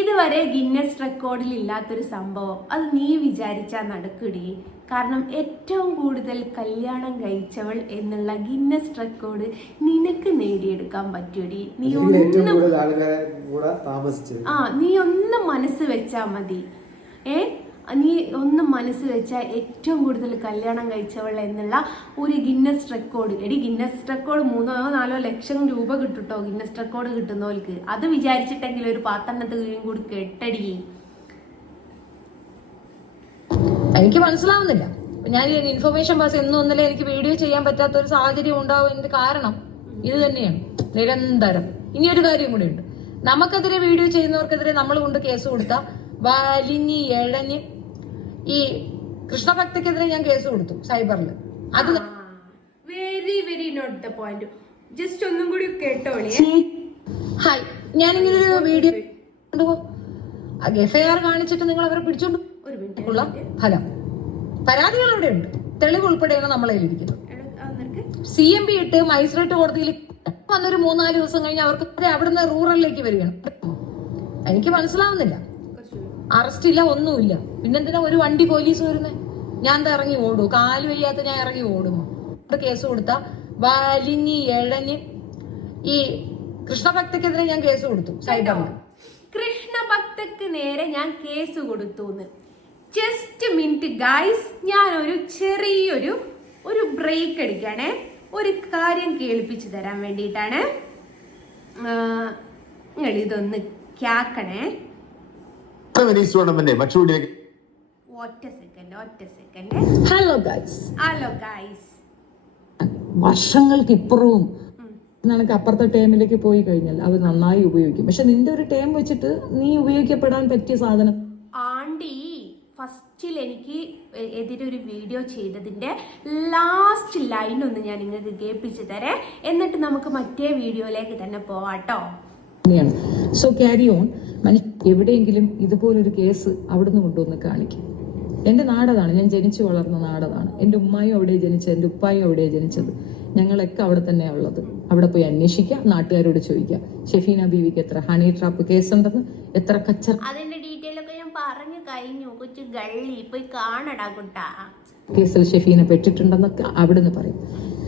ഇതുവരെ ഗിന്നസ് റെക്കോർഡിൽ ഇല്ലാത്തൊരു സംഭവം. അത് നീ വിചാരിച്ചാൽ നടക്കുടി. കാരണം ഏറ്റവും കൂടുതൽ കല്യാണം കഴിച്ചവൾ എന്നുള്ള ഗിന്നസ് റെക്കോർഡ് നിനക്ക് നേടിയെടുക്കാൻ പറ്റൂടി. നീ ഒന്ന് മനസ്സ് വെച്ചാ മതി. നീ ഒന്ന് മനസ്സ് വെച്ചാൽ ഏറ്റവും കൂടുതൽ കല്യാണം കഴിച്ചവൾ എന്നുള്ള ഒരു ഗിന്നസ് റെക്കോർഡ്. ഗിന്നസ് റെക്കോർഡ് 3-4 ലക്ഷം രൂപ കിട്ടുട്ടോ ഗിന്നസ് റെക്കോർഡ് കിട്ടുന്നവർക്ക്. അത് വിചാരിച്ചിട്ടെങ്കിൽ ഒരു 10 കൂടി കെട്ടടി. എനിക്ക് മനസ്സിലാവുന്നില്ല. ഞാൻ ഇൻഫർമേഷൻ പാസ് ഒന്നല്ലേ എനിക്ക് വീഡിയോ ചെയ്യാൻ പറ്റാത്ത ഒരു സാഹചര്യം ഉണ്ടാവുന്നതിന്റെ കാരണം ഇത് തന്നെയാണ്. നിരന്തരം ഇനിയൊരു കാര്യം കൂടെ ഉണ്ട്. നമുക്കെതിരെ വീഡിയോ ചെയ്യുന്നവർക്കെതിരെ നമ്മൾ കൊണ്ട് കേസ് കൊടുത്ത വലിഞ്ഞി എഴഞ്ഞ് ഈ കൃഷ്ണഭക്തിക്കെതിരെ ഞാൻ കേസ് കൊടുത്തു സൈബറിൽ. അത് very not the point. Just ഒന്നും കൂടി കേട്ടോളേ. ഹായ്, ഞാനിങ്ങനെ ഒരു വീഡിയോ FIR കാണിച്ചിട്ട് നിങ്ങൾ അവരെ പിടിച്ചോണ്ട് ഉള്ള ഫലം പരാതികൾ ഇവിടെ ഉണ്ട്. തെളിവ് ഉൾപ്പെടെയാണ് നമ്മളെ ഇരിക്കുന്നത്. CMB ഇട്ട് മജിസ്ട്രേറ്റ് കോടതിയിൽ വന്നൊരു 3-4 ദിവസം കഴിഞ്ഞ് അവർക്ക് അവിടുന്ന് റൂറലിലേക്ക് വരികയാണ്. എനിക്ക് മനസ്സിലാവുന്നില്ല. അറസ്റ്റ് ഇല്ല, ഒന്നുമില്ല. പിന്നെന്തിനാ ഒരു വണ്ടി പോലീസ് വരുന്നേ? ഞാൻ ഇറങ്ങി ഓടും. കാല് വയ്യാത്ത ഞാൻ ഇറങ്ങി ഓടുമോ? കേസ് കൊടുത്ത വലിഞ്ഞി എഴഞ്ഞ് ഈ കൃഷ്ണഭക്തിക്കെതിരെ ഞാൻ കേസ് കൊടുത്തു സൈബറിൽ. കൃഷ്ണഭക്തക്ക് നേരെ ഞാൻ കേസ് കൊടുത്തു. ജസ്റ്റ് മിനിറ്റ് ഗൈസ്, ഞാൻ ഒരു ചെറിയൊരു ബ്രേക്ക് എടുക്കണേ. ഒരു കാര്യം കേൾപ്പിച്ചു തരാൻ വേണ്ടിയിട്ടാണ്. നിങ്ങൾ ഇതൊന്ന് കേൾക്കണേ. ഒറ്റ സെക്കൻഡ്. ഹലോ ഗൈസ്, വർഷങ്ങൾക്ക് ഇപ്പുറവും നിനക്ക് അപ്പുറത്തെ ടേമിലേക്ക് പോയി കഴിഞ്ഞാൽ അത് നന്നായി ഉപയോഗിക്കും. പക്ഷെ നിന്റെ ഒരു ടേം വെച്ചിട്ട് നീ ഉപയോഗിക്കപ്പെടാൻ പറ്റിയ സാധനം ആണ്ടി ഫസ്റ്റിൽ എനിക്ക് എതിരെ ഒരു വീഡിയോ ചെയ്തതിൻ്റെ ലാസ്റ്റ് ലൈൻ ഒന്ന് ഞാൻ നിങ്ങൾക്ക് കേൾപ്പിച്ചു തരേ, എന്നിട്ട് നമുക്ക് മറ്റേ വീഡിയോയിലേക്ക് തന്നെ പോവാട്ടോ. So carry on. എവിടെയെങ്കിലും ഇതുപോലൊരു കേസ് അവിടുന്ന് കൊണ്ടുവന്ന് കാണിക്കും. എൻ്റെ നാടതാണ്, ഞാൻ ജനിച്ചു വളർന്ന നാടതാണ്. എൻ്റെ ഉമ്മായും അവിടെ ജനിച്ചത്, എൻ്റെ ഉപ്പായും അവിടെ ജനിച്ചത്. ഞങ്ങളൊക്കെ അവിടെ തന്നെയാണ് ഉള്ളത്. അവിടെ പോയി അന്വേഷിക്കാം, നാട്ടുകാരോട് ചോദിക്കാം ഷെഫീന ബീവിക്ക് എത്ര ഹണി ട്രാപ്പ് കേസുണ്ടെന്ന്, എത്ര കച്ചർ അതിന്റെ ഡീറ്റെയിൽ ഒക്കെ ഞാൻ പറഞ്ഞു കഴിഞ്ഞു. കൊച്ചു ഗള്ളി പോയി കാണടാ കുട്ടാ. കേസിൽ ഷെഫീന പെട്ടിട്ടുണ്ടെന്നൊക്കെ അവിടുന്ന് പറയും.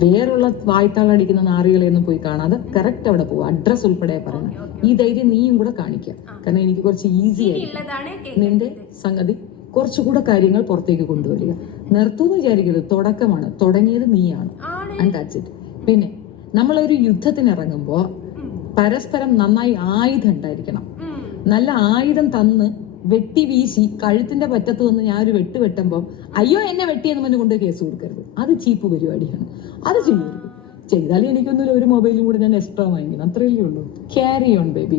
വേറുള്ള വായ്ത്താളടിക്കുന്ന നാറികളെ ഒന്നും പോയി കാണാതെ കറക്റ്റ് അവിടെ പോകും. അഡ്രസ് ഉൾപ്പെടെ പറയണം. ഈ ധൈര്യം നീയും കൂടെ കാണിക്കാം. കാരണം എനിക്ക് കുറച്ച് ഈസി ആയി നിന്റെ സംഗതി കുറച്ചുകൂടെ കാര്യങ്ങൾ പുറത്തേക്ക് കൊണ്ടുവരിക. നിർത്തുമെന്ന് വിചാരിക്കരുത്, തുടക്കമാണ്. തുടങ്ങിയത് നീയാണ്. And that's it. പിന്നെ നമ്മളൊരു യുദ്ധത്തിന് ഇറങ്ങുമ്പോൾ പരസ്പരം നന്നായി ആയുധം ഉണ്ടായിരിക്കണം. നല്ല ആയുധം തന്ന് വെട്ടി വീശി കഴുത്തിന്റെ പറ്റത്ത് വന്ന് ഞാൻ ഒരു വെട്ടുമ്പോൾ അയ്യോ എന്നെ വെട്ടിയെന്ന് പറഞ്ഞ് കൊണ്ട് കേസ് കൊടുക്കരുത്. അത് ചീപ്പ് പരിപാടിയാണ്. അത് ചെയ്യരുത്. ചെയ്താലും എനിക്കൊന്നുമില്ല, ഒരു മൊബൈലും കൂടെ ഞാൻ എക്സ്ട്രാ വാങ്ങിക്കണം, അത്രയല്ലേ ഉള്ളൂ. ക്യാരി ഓൺ ബേബി,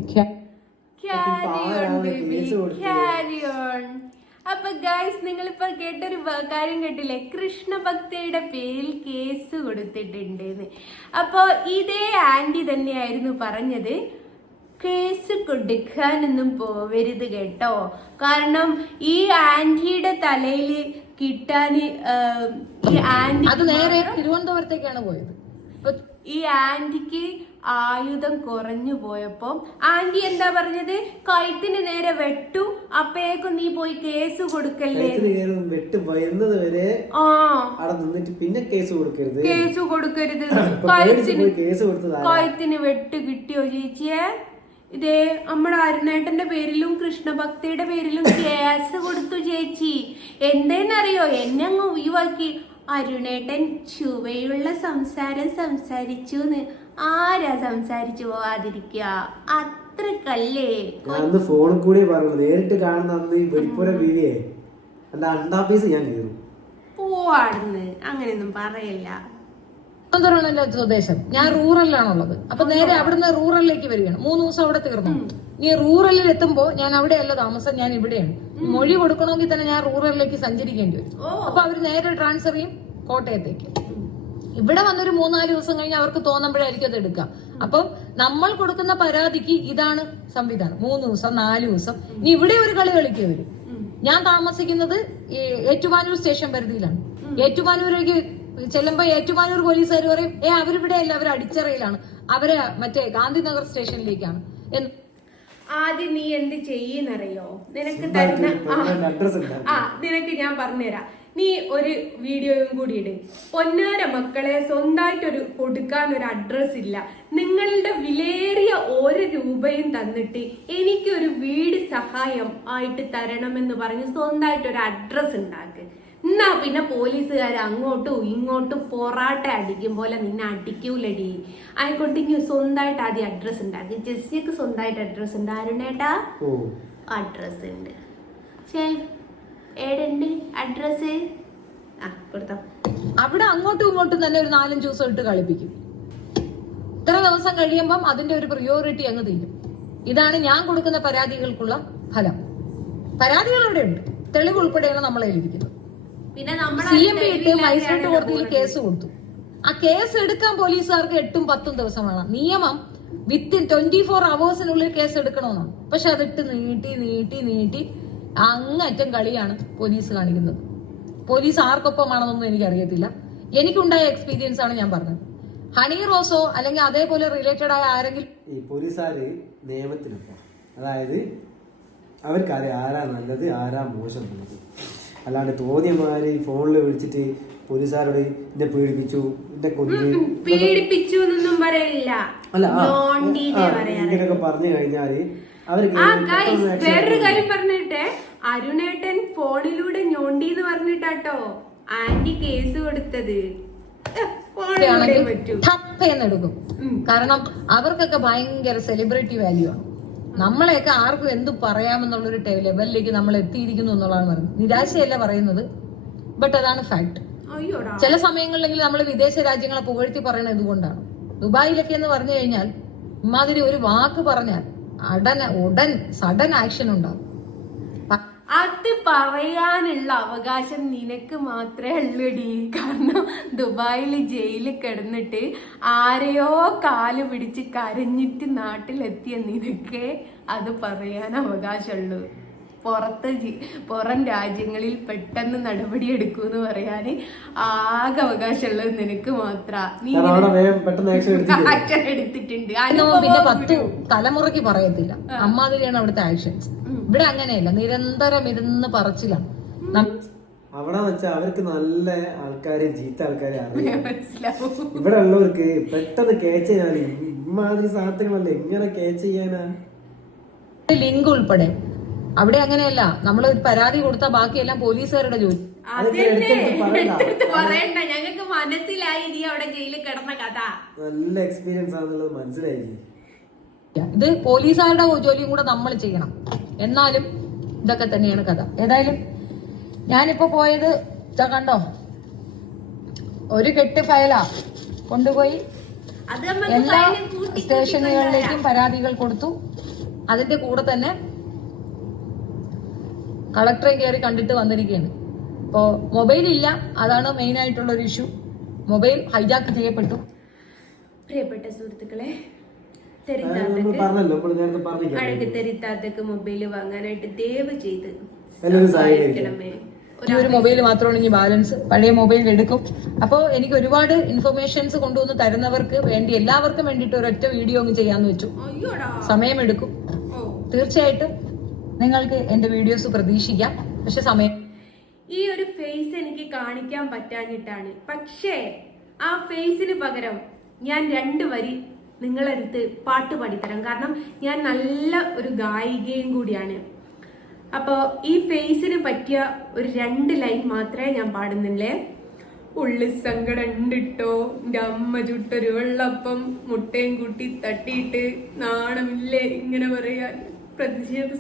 അപ്പൊ ഗൈസ്, നിങ്ങളിപ്പോ കേട്ടൊരു കാര്യം കേട്ടില്ലേ, കൃഷ്ണഭക്തയുടെ പേരിൽ കേസ് കൊടുത്തിട്ടുണ്ട്. അപ്പൊ ഇതേ ആന്റി തന്നെയായിരുന്നു പറഞ്ഞത്, കേസ് കൊടുക്കാനൊന്നും പോവരുത് കേട്ടോ. കാരണം ഈ ആന്റിയുടെ തലയിൽ കിട്ടാൻ ഈ ആന്റി അത് നേരെ തിരുവനന്തപുരത്തേക്കാണ് പോയത്. ഈ ആന്റിക്ക് ആയുധം കുറഞ്ഞു പോയപ്പോ ആന്റി എന്താ പറഞ്ഞത്, കഴുത്തിന് നേരെ വെട്ടു, അപ്പേക്കും നീ പോയി കേസ് കൊടുക്കല്ലേ, വെട്ട് വരുന്നത് വരെ അവിടെ നിന്നിട്ട് പിന്നെ കേസ് കൊടുക്കരുത്, കേസ് കൊടുക്കരുത്. കഴുത്തിന് വെട്ട് കിട്ടിയോ ചേച്ചിയെ? ഇതേ നമ്മുടെ അരുണേട്ടന്റെ പേരിലും കൃഷ്ണഭക്തിയുടെ പേരിലും കേസ് കൊടുത്തു ചേച്ചി. എന്തേന്നറിയോ, എന്നെ അങ്ങ് ഒഴിവാക്കി. അരുണേട്ടൻ ചുവയുള്ള സംസാരം സംസാരിച്ചു. ആരാ സംസാരിച്ചു പോവാതിരിക്കുക? അത്രക്കല്ലേ. ഫോണിൽ കൂടി പറഞ്ഞു, നേരിട്ട് കാണുന്ന പോവാടുന്ന് അങ്ങനെയൊന്നും പറയല്ല. സ്വദേശം, ഞാൻ റൂറലിലാണുള്ളത്. അപ്പൊ നേരെ അവിടുന്ന് റൂറലിലേക്ക് വരികയാണ്. 3 ദിവസം അവിടെ തീർന്നു. നീ റൂറലിൽ എത്തുമ്പോ ഞാൻ അവിടെയല്ല താമസം, ഞാൻ ഇവിടെയാണ്. മൊഴി കൊടുക്കണമെങ്കിൽ തന്നെ ഞാൻ റൂറലിലേക്ക് സഞ്ചരിക്കേണ്ടി വരും. അപ്പൊ അവര് നേരെ ട്രാൻസ്ഫർ ചെയ്യും കോട്ടയത്തേക്ക്. ഇവിടെ വന്നൊരു 3-4 ദിവസം കഴിഞ്ഞ് അവർക്ക് തോന്നുമ്പോഴായിരിക്കും അത് എടുക്കുക. അപ്പം നമ്മൾ കൊടുക്കുന്ന പരാതിക്ക് ഇതാണ് സംവിധാനം. 3 ദിവസം 4 ദിവസം. ഇനി ഇവിടെ ഒരു കളി കളിക്കുക വരും. ഞാൻ താമസിക്കുന്നത് ഏറ്റുമാനൂർ സ്റ്റേഷൻ പരിധിയിലാണ്. ഏറ്റുമാനൂരേക്ക് ചെല്ലുമ്പോ ഏറ്റുമാനൂർ പോലീസുകാർ പറയും, അവരിവിടെ അല്ല, അവർ അടിച്ചറയിലാണ്, അവര് മറ്റേ ഗാന്ധിനഗർ സ്റ്റേഷനിലേക്കാണ്. ആദ്യം നീ എന്ത് ചെയ്യുന്നറിയോ, നിനക്ക് തരുന്ന നിനക്ക് ഞാൻ പറഞ്ഞുതരാം. നീ ഒരു വീഡിയോയും കൂടി ഇട്. പൊന്നാര മക്കളെ, സ്വന്തമായിട്ടൊരു കൊടുക്കാൻ ഒരു അഡ്രസ് ഇല്ല. നിങ്ങളുടെ വിലയേറിയ 1 രൂപയും തന്നിട്ട് എനിക്കൊരു വീട് സഹായം ആയിട്ട് തരണമെന്ന് പറഞ്ഞ് സ്വന്തമായിട്ടൊരു അഡ്രസ് ഉണ്ടാക്ക്. എന്നാ പിന്നെ പോലീസുകാർ അങ്ങോട്ടും ഇങ്ങോട്ടും പൊറാട്ട അടിക്കും പോലെ നിന്നെ അടിക്കൂലടി. ആയിക്കോട്ടെ, സ്വന്തമായിട്ട് ആദ്യം അഡ്രസ് ഉണ്ടാക്കി. ജെസ്സിക്ക് സ്വന്തമായിട്ട് അഡ്രസ് ഉണ്ട്. അരുണേട്ടാ അഡ്രസ് ഉണ്ട്. ഏടുണ്ട് അഡ്രസ്? കൊടുത്തോ. അവിടെ അങ്ങോട്ടും ഇങ്ങോട്ടും തന്നെ ഒരു 4-5 ദിവസം ഇട്ട് കളിപ്പിക്കും. ഇത്ര ദിവസം കഴിയുമ്പം അതിന്റെ ഒരു പ്രിയോറിറ്റി അങ്ങ് തീരും. ഇതാണ് ഞാൻ കൊടുക്കുന്ന പരാതികൾക്കുള്ള ഫലം. പരാതികൾ ഇവിടെ ഉണ്ട്, തെളിവ് ഉൾപ്പെടെയാണ് നമ്മളെ ഏൽപ്പിക്കുന്നത്. പിന്നെ CMB ഇട്ട് മജിസ്ട്രേറ്റ് കോടതിയിൽ കേസ് കൊടുത്തു. ആ കേസ് എടുക്കാൻ പോലീസുകാർക്ക് 8-10 ദിവസം വേണം. നിയമം വിത്തിൻ 24 hours കേസ് എടുക്കണമെന്നാണ്. പക്ഷെ അതിട്ട് നീട്ടി അങ്ങറ്റം കളിയാണ് പോലീസ് കാണിക്കുന്നത്. പോലീസ് ആർക്കൊപ്പമാണെന്നൊന്നും എനിക്കറിയത്തില്ല. എനിക്കുണ്ടായ എക്സ്പീരിയൻസ് ആണ് ഞാൻ പറഞ്ഞത്. ഹണി റോസോ അല്ലെങ്കിൽ അതേപോലെ റിലേറ്റഡ് ആയ ആരെങ്കിലും ഈ പോലീസുകാര് നിയമത്തിനൊപ്പം, അതായത് അവർക്കറിയാം ആരാ നല്ലത് ആരാ മോശം എന്നുള്ളത്. അല്ലാണ്ട് തോന്നിയമാര് ഫോണിൽ വിളിച്ചിട്ട് പോലീസുകാരോട് എന്നെ പീഡിപ്പിച്ചു, എന്നെ പീഡിപ്പിച്ചു എന്നൊന്നും പറയില്ല. ഇങ്ങനെയൊക്കെ പറഞ്ഞു കഴിഞ്ഞാല് വേറൊരു കാര്യം പറഞ്ഞിട്ടെ, അരുണേട്ടൻ ഫോണിലൂടെ ഞോണ്ടി എന്ന് പറഞ്ഞിട്ടാട്ടോ ആന്റി കേസ് കൊടുത്തത്. എടുക്കും. കാരണം അവർക്കൊക്കെ ഭയങ്കര സെലിബ്രിറ്റി വാല്യൂ ആണ്. നമ്മളെയൊക്കെ ആർക്കും എന്ത് പറയാമെന്നുള്ളൊരു ലെവലിലേക്ക് നമ്മൾ എത്തിയിരിക്കുന്നു എന്നുള്ളതാണ് പറയുന്നത്. നിരാശയല്ല പറയുന്നത്, ബട്ട് അതാണ് ഫാക്ട്. ചില സമയങ്ങളിലെങ്കിൽ നമ്മൾ വിദേശ രാജ്യങ്ങളെ പുകഴ്ത്തി പറയുന്നത് ഇതുകൊണ്ടാണ്. ദുബായിലൊക്കെ എന്ന് പറഞ്ഞു കഴിഞ്ഞാൽ ഇമാതിരി ഒരു വാക്ക് പറഞ്ഞാൽ ഉടൻ സഡൻ ആക്ഷൻ ഉണ്ടാകും. അത് പറയാനുള്ള അവകാശം നിനക്ക് മാത്രമേ ഉള്ളൂടി. കാരണം ദുബായിൽ ജയിലിൽ കിടന്നിട്ട് ആരെയോ കാല് പിടിച്ച് കരഞ്ഞിട്ട് നാട്ടിലെത്തിയ നിനക്കേ അത് പറയാൻ അവകാശമുള്ളൂ. പുറം രാജ്യങ്ങളിൽ പെട്ടെന്ന് നടപടി എടുക്കൂന്ന് പറയാന് ആകെ അവകാശമുള്ളത് നിനക്ക് മാത്രാ. നീ ആക്ഷൻ എടുത്തിട്ടുണ്ട്. പിന്നെ 10 തലമുറയ്ക്ക് പറയത്തില്ല. അമ്മാതിരിയാണ് അവിടുത്തെ ആക്ഷൻസ്. ഇവിടെ അങ്ങനെയല്ല, നിരന്തരം ഇരുന്ന് പറച്ചിലാണ്. അവിടെ വെച്ചാൽ അവർക്ക് നല്ല ആൾക്കാരെ ചീത്ത ആൾക്കാരെ അറിയാം. ഇവിടെ ഉള്ളവർക്ക് പെട്ടെന്ന് കേച്ച് ചെയ്യാൻ ഇമാതിരി സാധനങ്ങളല്ലേ എങ്ങനെ കേച്ച് ചെയ്യാനാ. ലിങ്ക് ഉൾപ്പെടെ അവിടെ അങ്ങനെയല്ല. നമ്മൾ ഒരു പരാതി കൊടുത്താൽ ബാക്കിയെല്ലാം പോലീസുകാരുടെ ജോലി. പറയണ്ട, ഞങ്ങൾക്ക് മനസ്സിലായി നീ അവിടെ ജയിലിൽ കിടന്ന കഥ. നല്ല എക്സ്പീരിയൻസ് ആണെന്നുള്ളത് മനസ്സിലായി. ഇത് പോലീസുകാരുടെ ജോലിയും കൂടെ നമ്മൾ ചെയ്യണം. എന്നാലും ഇതൊക്കെ തന്നെയാണ് കഥ. ഏതായാലും ഞാനിപ്പോ പോയത് കണ്ടോ, ഒരു കെട്ട് ഫയലാ കൊണ്ടുപോയി എല്ലാ സ്റ്റേഷനുകളിലേക്കും പരാതികൾ കൊടുത്തു. അതിന്റെ കൂടെ തന്നെ കളക്ടറെ കയറി കണ്ടിട്ട് വന്നിരിക്കുകയാണ്. ഇപ്പോ മൊബൈൽ ഇല്ല, അതാണ് മെയിൻ ആയിട്ടുള്ള ഒരു ഇഷ്യൂ. മൊബൈൽ ഹൈജാക്ക് ചെയ്യപ്പെട്ടു. പ്രിയപ്പെട്ട സുഹൃത്തുക്കളെ, തെരിത്താത്തക്ക് മൊബൈല് വാങ്ങാനായിട്ട് ദയവ് ചെയ്ത് സഹായിക്കണമേ. ഈ ഒരു മൊബൈൽ മാത്രമാണ് ഇനി ബാലൻസ്. പഴയ മൊബൈൽ എടുക്കും. അപ്പോൾ എനിക്ക് ഒരുപാട് ഇൻഫർമേഷൻസ് കൊണ്ടുവന്ന് തരുന്നവർക്ക് വേണ്ടി എല്ലാവർക്കും വേണ്ടിയിട്ട് ഒരൊറ്റ വീഡിയോ അങ്ങ് ചെയ്യാന്ന് വെച്ചു. സമയമെടുക്കും തീർച്ചയായിട്ടും. നിങ്ങൾക്ക് എന്റെ വീഡിയോസ് പ്രതീക്ഷിക്കാം. പക്ഷെ സമയം, ഈ ഒരു ഫേസ് എനിക്ക് കാണിക്കാൻ പറ്റാഞ്ഞിട്ടാണ്. പക്ഷേ ആ ഫേസിന് പകരം ഞാൻ 2 വരി നിങ്ങളടുത്ത് പാട്ട് പാടിത്തരാം. കാരണം ഞാൻ നല്ല ഒരു ഗായികയും കൂടിയാണ്. അപ്പോൾ ഈ ഫേസിന് പറ്റിയ ഒരു 2 ലൈൻ മാത്രമേ ഞാൻ പാടുന്നില്ലേ. ഉള്ളി സങ്കടം ഉണ്ടിട്ടോ, എൻ്റെ അമ്മ ചുട്ടൊരു വെള്ളപ്പം മുട്ടയും കൂട്ടി തട്ടിയിട്ട് നാണമില്ലേ ഇങ്ങനെ പറയാൻ, പ്രതിഷേധ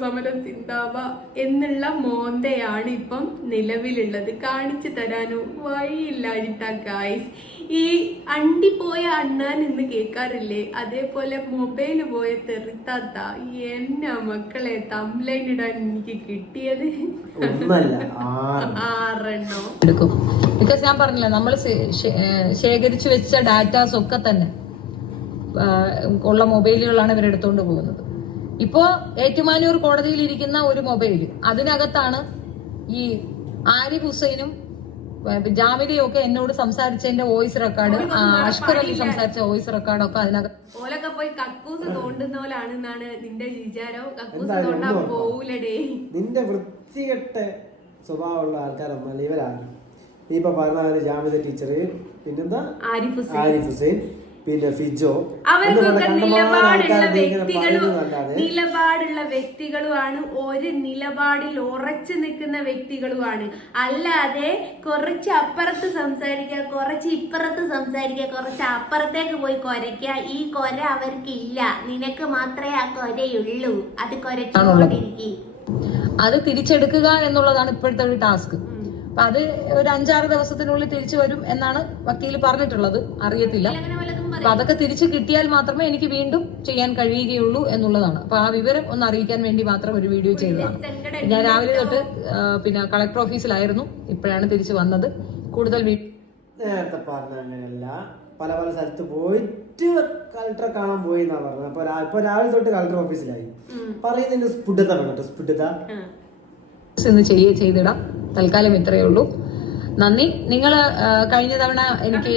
സമരം സിന്താബ എന്നുള്ള മോന്തയാണ് ഇപ്പം നിലവിലുള്ളത്. കാണിച്ചു തരാനോ വഴിയില്ലാഞ്ഞിട്ടാ ഗായ്സ്. ഈ അണ്ടിപ്പോയ അണ്ണാൻ എന്ന് കേൾക്കാറില്ലേ, അതേപോലെ മൊബൈല് പോയ തെറിത്താത്ത. എന്നാ മക്കളെ തംബ്ലൈൻ ഇടാൻ എനിക്ക് കിട്ടിയത് 6 എണ്ണം എടുക്കും. ബിക്കോസ് ഞാൻ പറഞ്ഞില്ല, നമ്മൾ ശേഖരിച്ചു വെച്ച ഡാറ്റാസ് ഒക്കെ തന്നെ ഉള്ള മൊബൈലുകളാണ് ഇവരെടുത്തോണ്ട് പോകുന്നത്. ഇപ്പോ ഏറ്റുമാനൂർ കോടതിയിൽ ഇരിക്കുന്ന ഒരു മൊബൈൽ, അതിനകത്താണ് ഈ ആരിഫ് ഹുസൈനും ജാമിലയും ഒക്കെ എന്നോട് സംസാരിച്ചതിന്റെ വോയിസ് റെക്കോർഡ്, അഷ്കർ അലി സംസാരിച്ച വോയിസ് റെക്കോർഡ് ഒക്കെ അതിനകത്ത്. ഓലൊക്കെ പോയി കക്കൂസ് തോണ്ടുന്ന പോലാണെന്നാണ് നിന്റെ വിചാരം. കക്കൂസ് തോണ്ടാൻ പോവൂലടേ. നിന്റെ വൃത്തികെട്ട സ്വഭാവമുള്ള ആൾക്കാരൊന്നല്ല ഇവരാണ്. നീ ഇപ്പൊ പറഞ്ഞ ജാമിദ ടീച്ചർ, പിന്നെന്താ ആരിഫ് ഹുസൈൻ, പിന്നെ ഫിജോ, അവർക്കൊക്കെ നിലപാടുള്ള വ്യക്തികളുമാണ്. ഒരു നിലപാടിൽ ഉറച്ചു നിൽക്കുന്ന വ്യക്തികളുമാണ്. അല്ലാതെ കുറച്ച് അപ്പുറത്ത് സംസാരിക്കുക, കുറച്ച് ഇപ്പുറത്ത് സംസാരിക്കുക, കുറച്ച് അപ്പുറത്തേക്ക് പോയി കൊരയ്ക്കുക. ഈ കൊര അവർക്കില്ല, നിനക്ക് മാത്രമേ ആ കൊരയുള്ളൂ. അത് കൊരച്ചുകൊണ്ടിരിക്കും. അത് തിരിച്ചെടുക്കുക എന്നുള്ളതാണ് ഇപ്പോഴത്തെ ഒരു ടാസ്ക്. അപ്പൊ അത് ഒരു 5-6 ദിവസത്തിനുള്ളിൽ തിരിച്ചു വരും എന്നാണ് വക്കീൽ പറഞ്ഞിട്ടുള്ളത്. അറിയത്തില്ല. അപ്പൊ അതൊക്കെ തിരിച്ചു കിട്ടിയാൽ മാത്രമേ എനിക്ക് വീണ്ടും ചെയ്യാൻ കഴിയുകയുള്ളൂ എന്നുള്ളതാണ്. അപ്പൊ ആ വിവരം ഒന്ന് അറിയിക്കാൻ വേണ്ടി മാത്രം ഒരു വീഡിയോ ചെയ്തതാണ്. ഞാൻ രാവിലെ തൊട്ട് പിന്നെ കളക്ടർ ഓഫീസിലായിരുന്നു. ഇപ്പോഴാണ് തിരിച്ചു വന്നത്. കൂടുതൽ നേരത്തെ പറഞ്ഞ അങ്ങനെയല്ല, പല പല സ്ഥലത്ത് പോയിട്ട് കളക്ടറെ കാണാൻ പോയി എന്നാ പറഞ്ഞത്. അപ്പൊ രാവിലെ തൊട്ട് കളക്ടർ ഓഫീസിലായി. പറയുന്നതിന്റെ സ്ഫുടത വേണം. സ്ഫുടത ഇന്ന് ചെയ്തിടാം. തൽക്കാലം ഇത്രയേ ഉള്ളൂ. നന്ദി. നിങ്ങൾ കഴിഞ്ഞ തവണ എനിക്ക്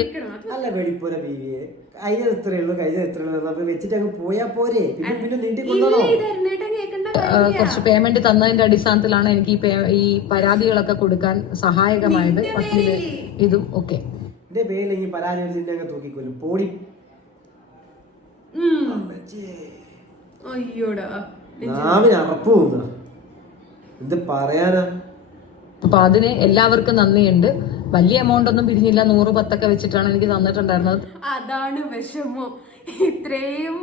നല്ല വെടിപ്പുര ബീവിയെ കഴിഞ്ഞ എത്രയേ ഉള്ളൂ വെച്ചിട്ട് അങ്ങ് പോയാ പോരെ, പിന്നെ നീട്ടിക്കൊണ്ടോ. കുറച്ച് പേയ്മെന്റ് തന്നതിന്റെ അടിസ്ഥാനത്തിലാണ് എനിക്ക് ഈ പരാതികളൊക്കെ കൊടുക്കാൻ സഹായകമായത്. വക്കീല് ഇതും ഒക്കെ എന്റെ പേരിലെങ്കിൽ പരാതി അങ്ങ് തൂക്കിക്കൊല്ലും. പോടി. അയ്യോടാ, ഉറപ്പ് പോകുന്ന എന്ത് പറയാനാ. അപ്പൊ അതിന് എല്ലാവർക്കും നന്ദിയുണ്ട്. വലിയ എമൗണ്ട് ഒന്നും പിരിഞ്ഞില്ല. 100-10 വെച്ചിട്ടാണ് എനിക്ക് തന്നിട്ടുണ്ടായിരുന്നത്. അതാണ് വിഷമം. ഇത്രയും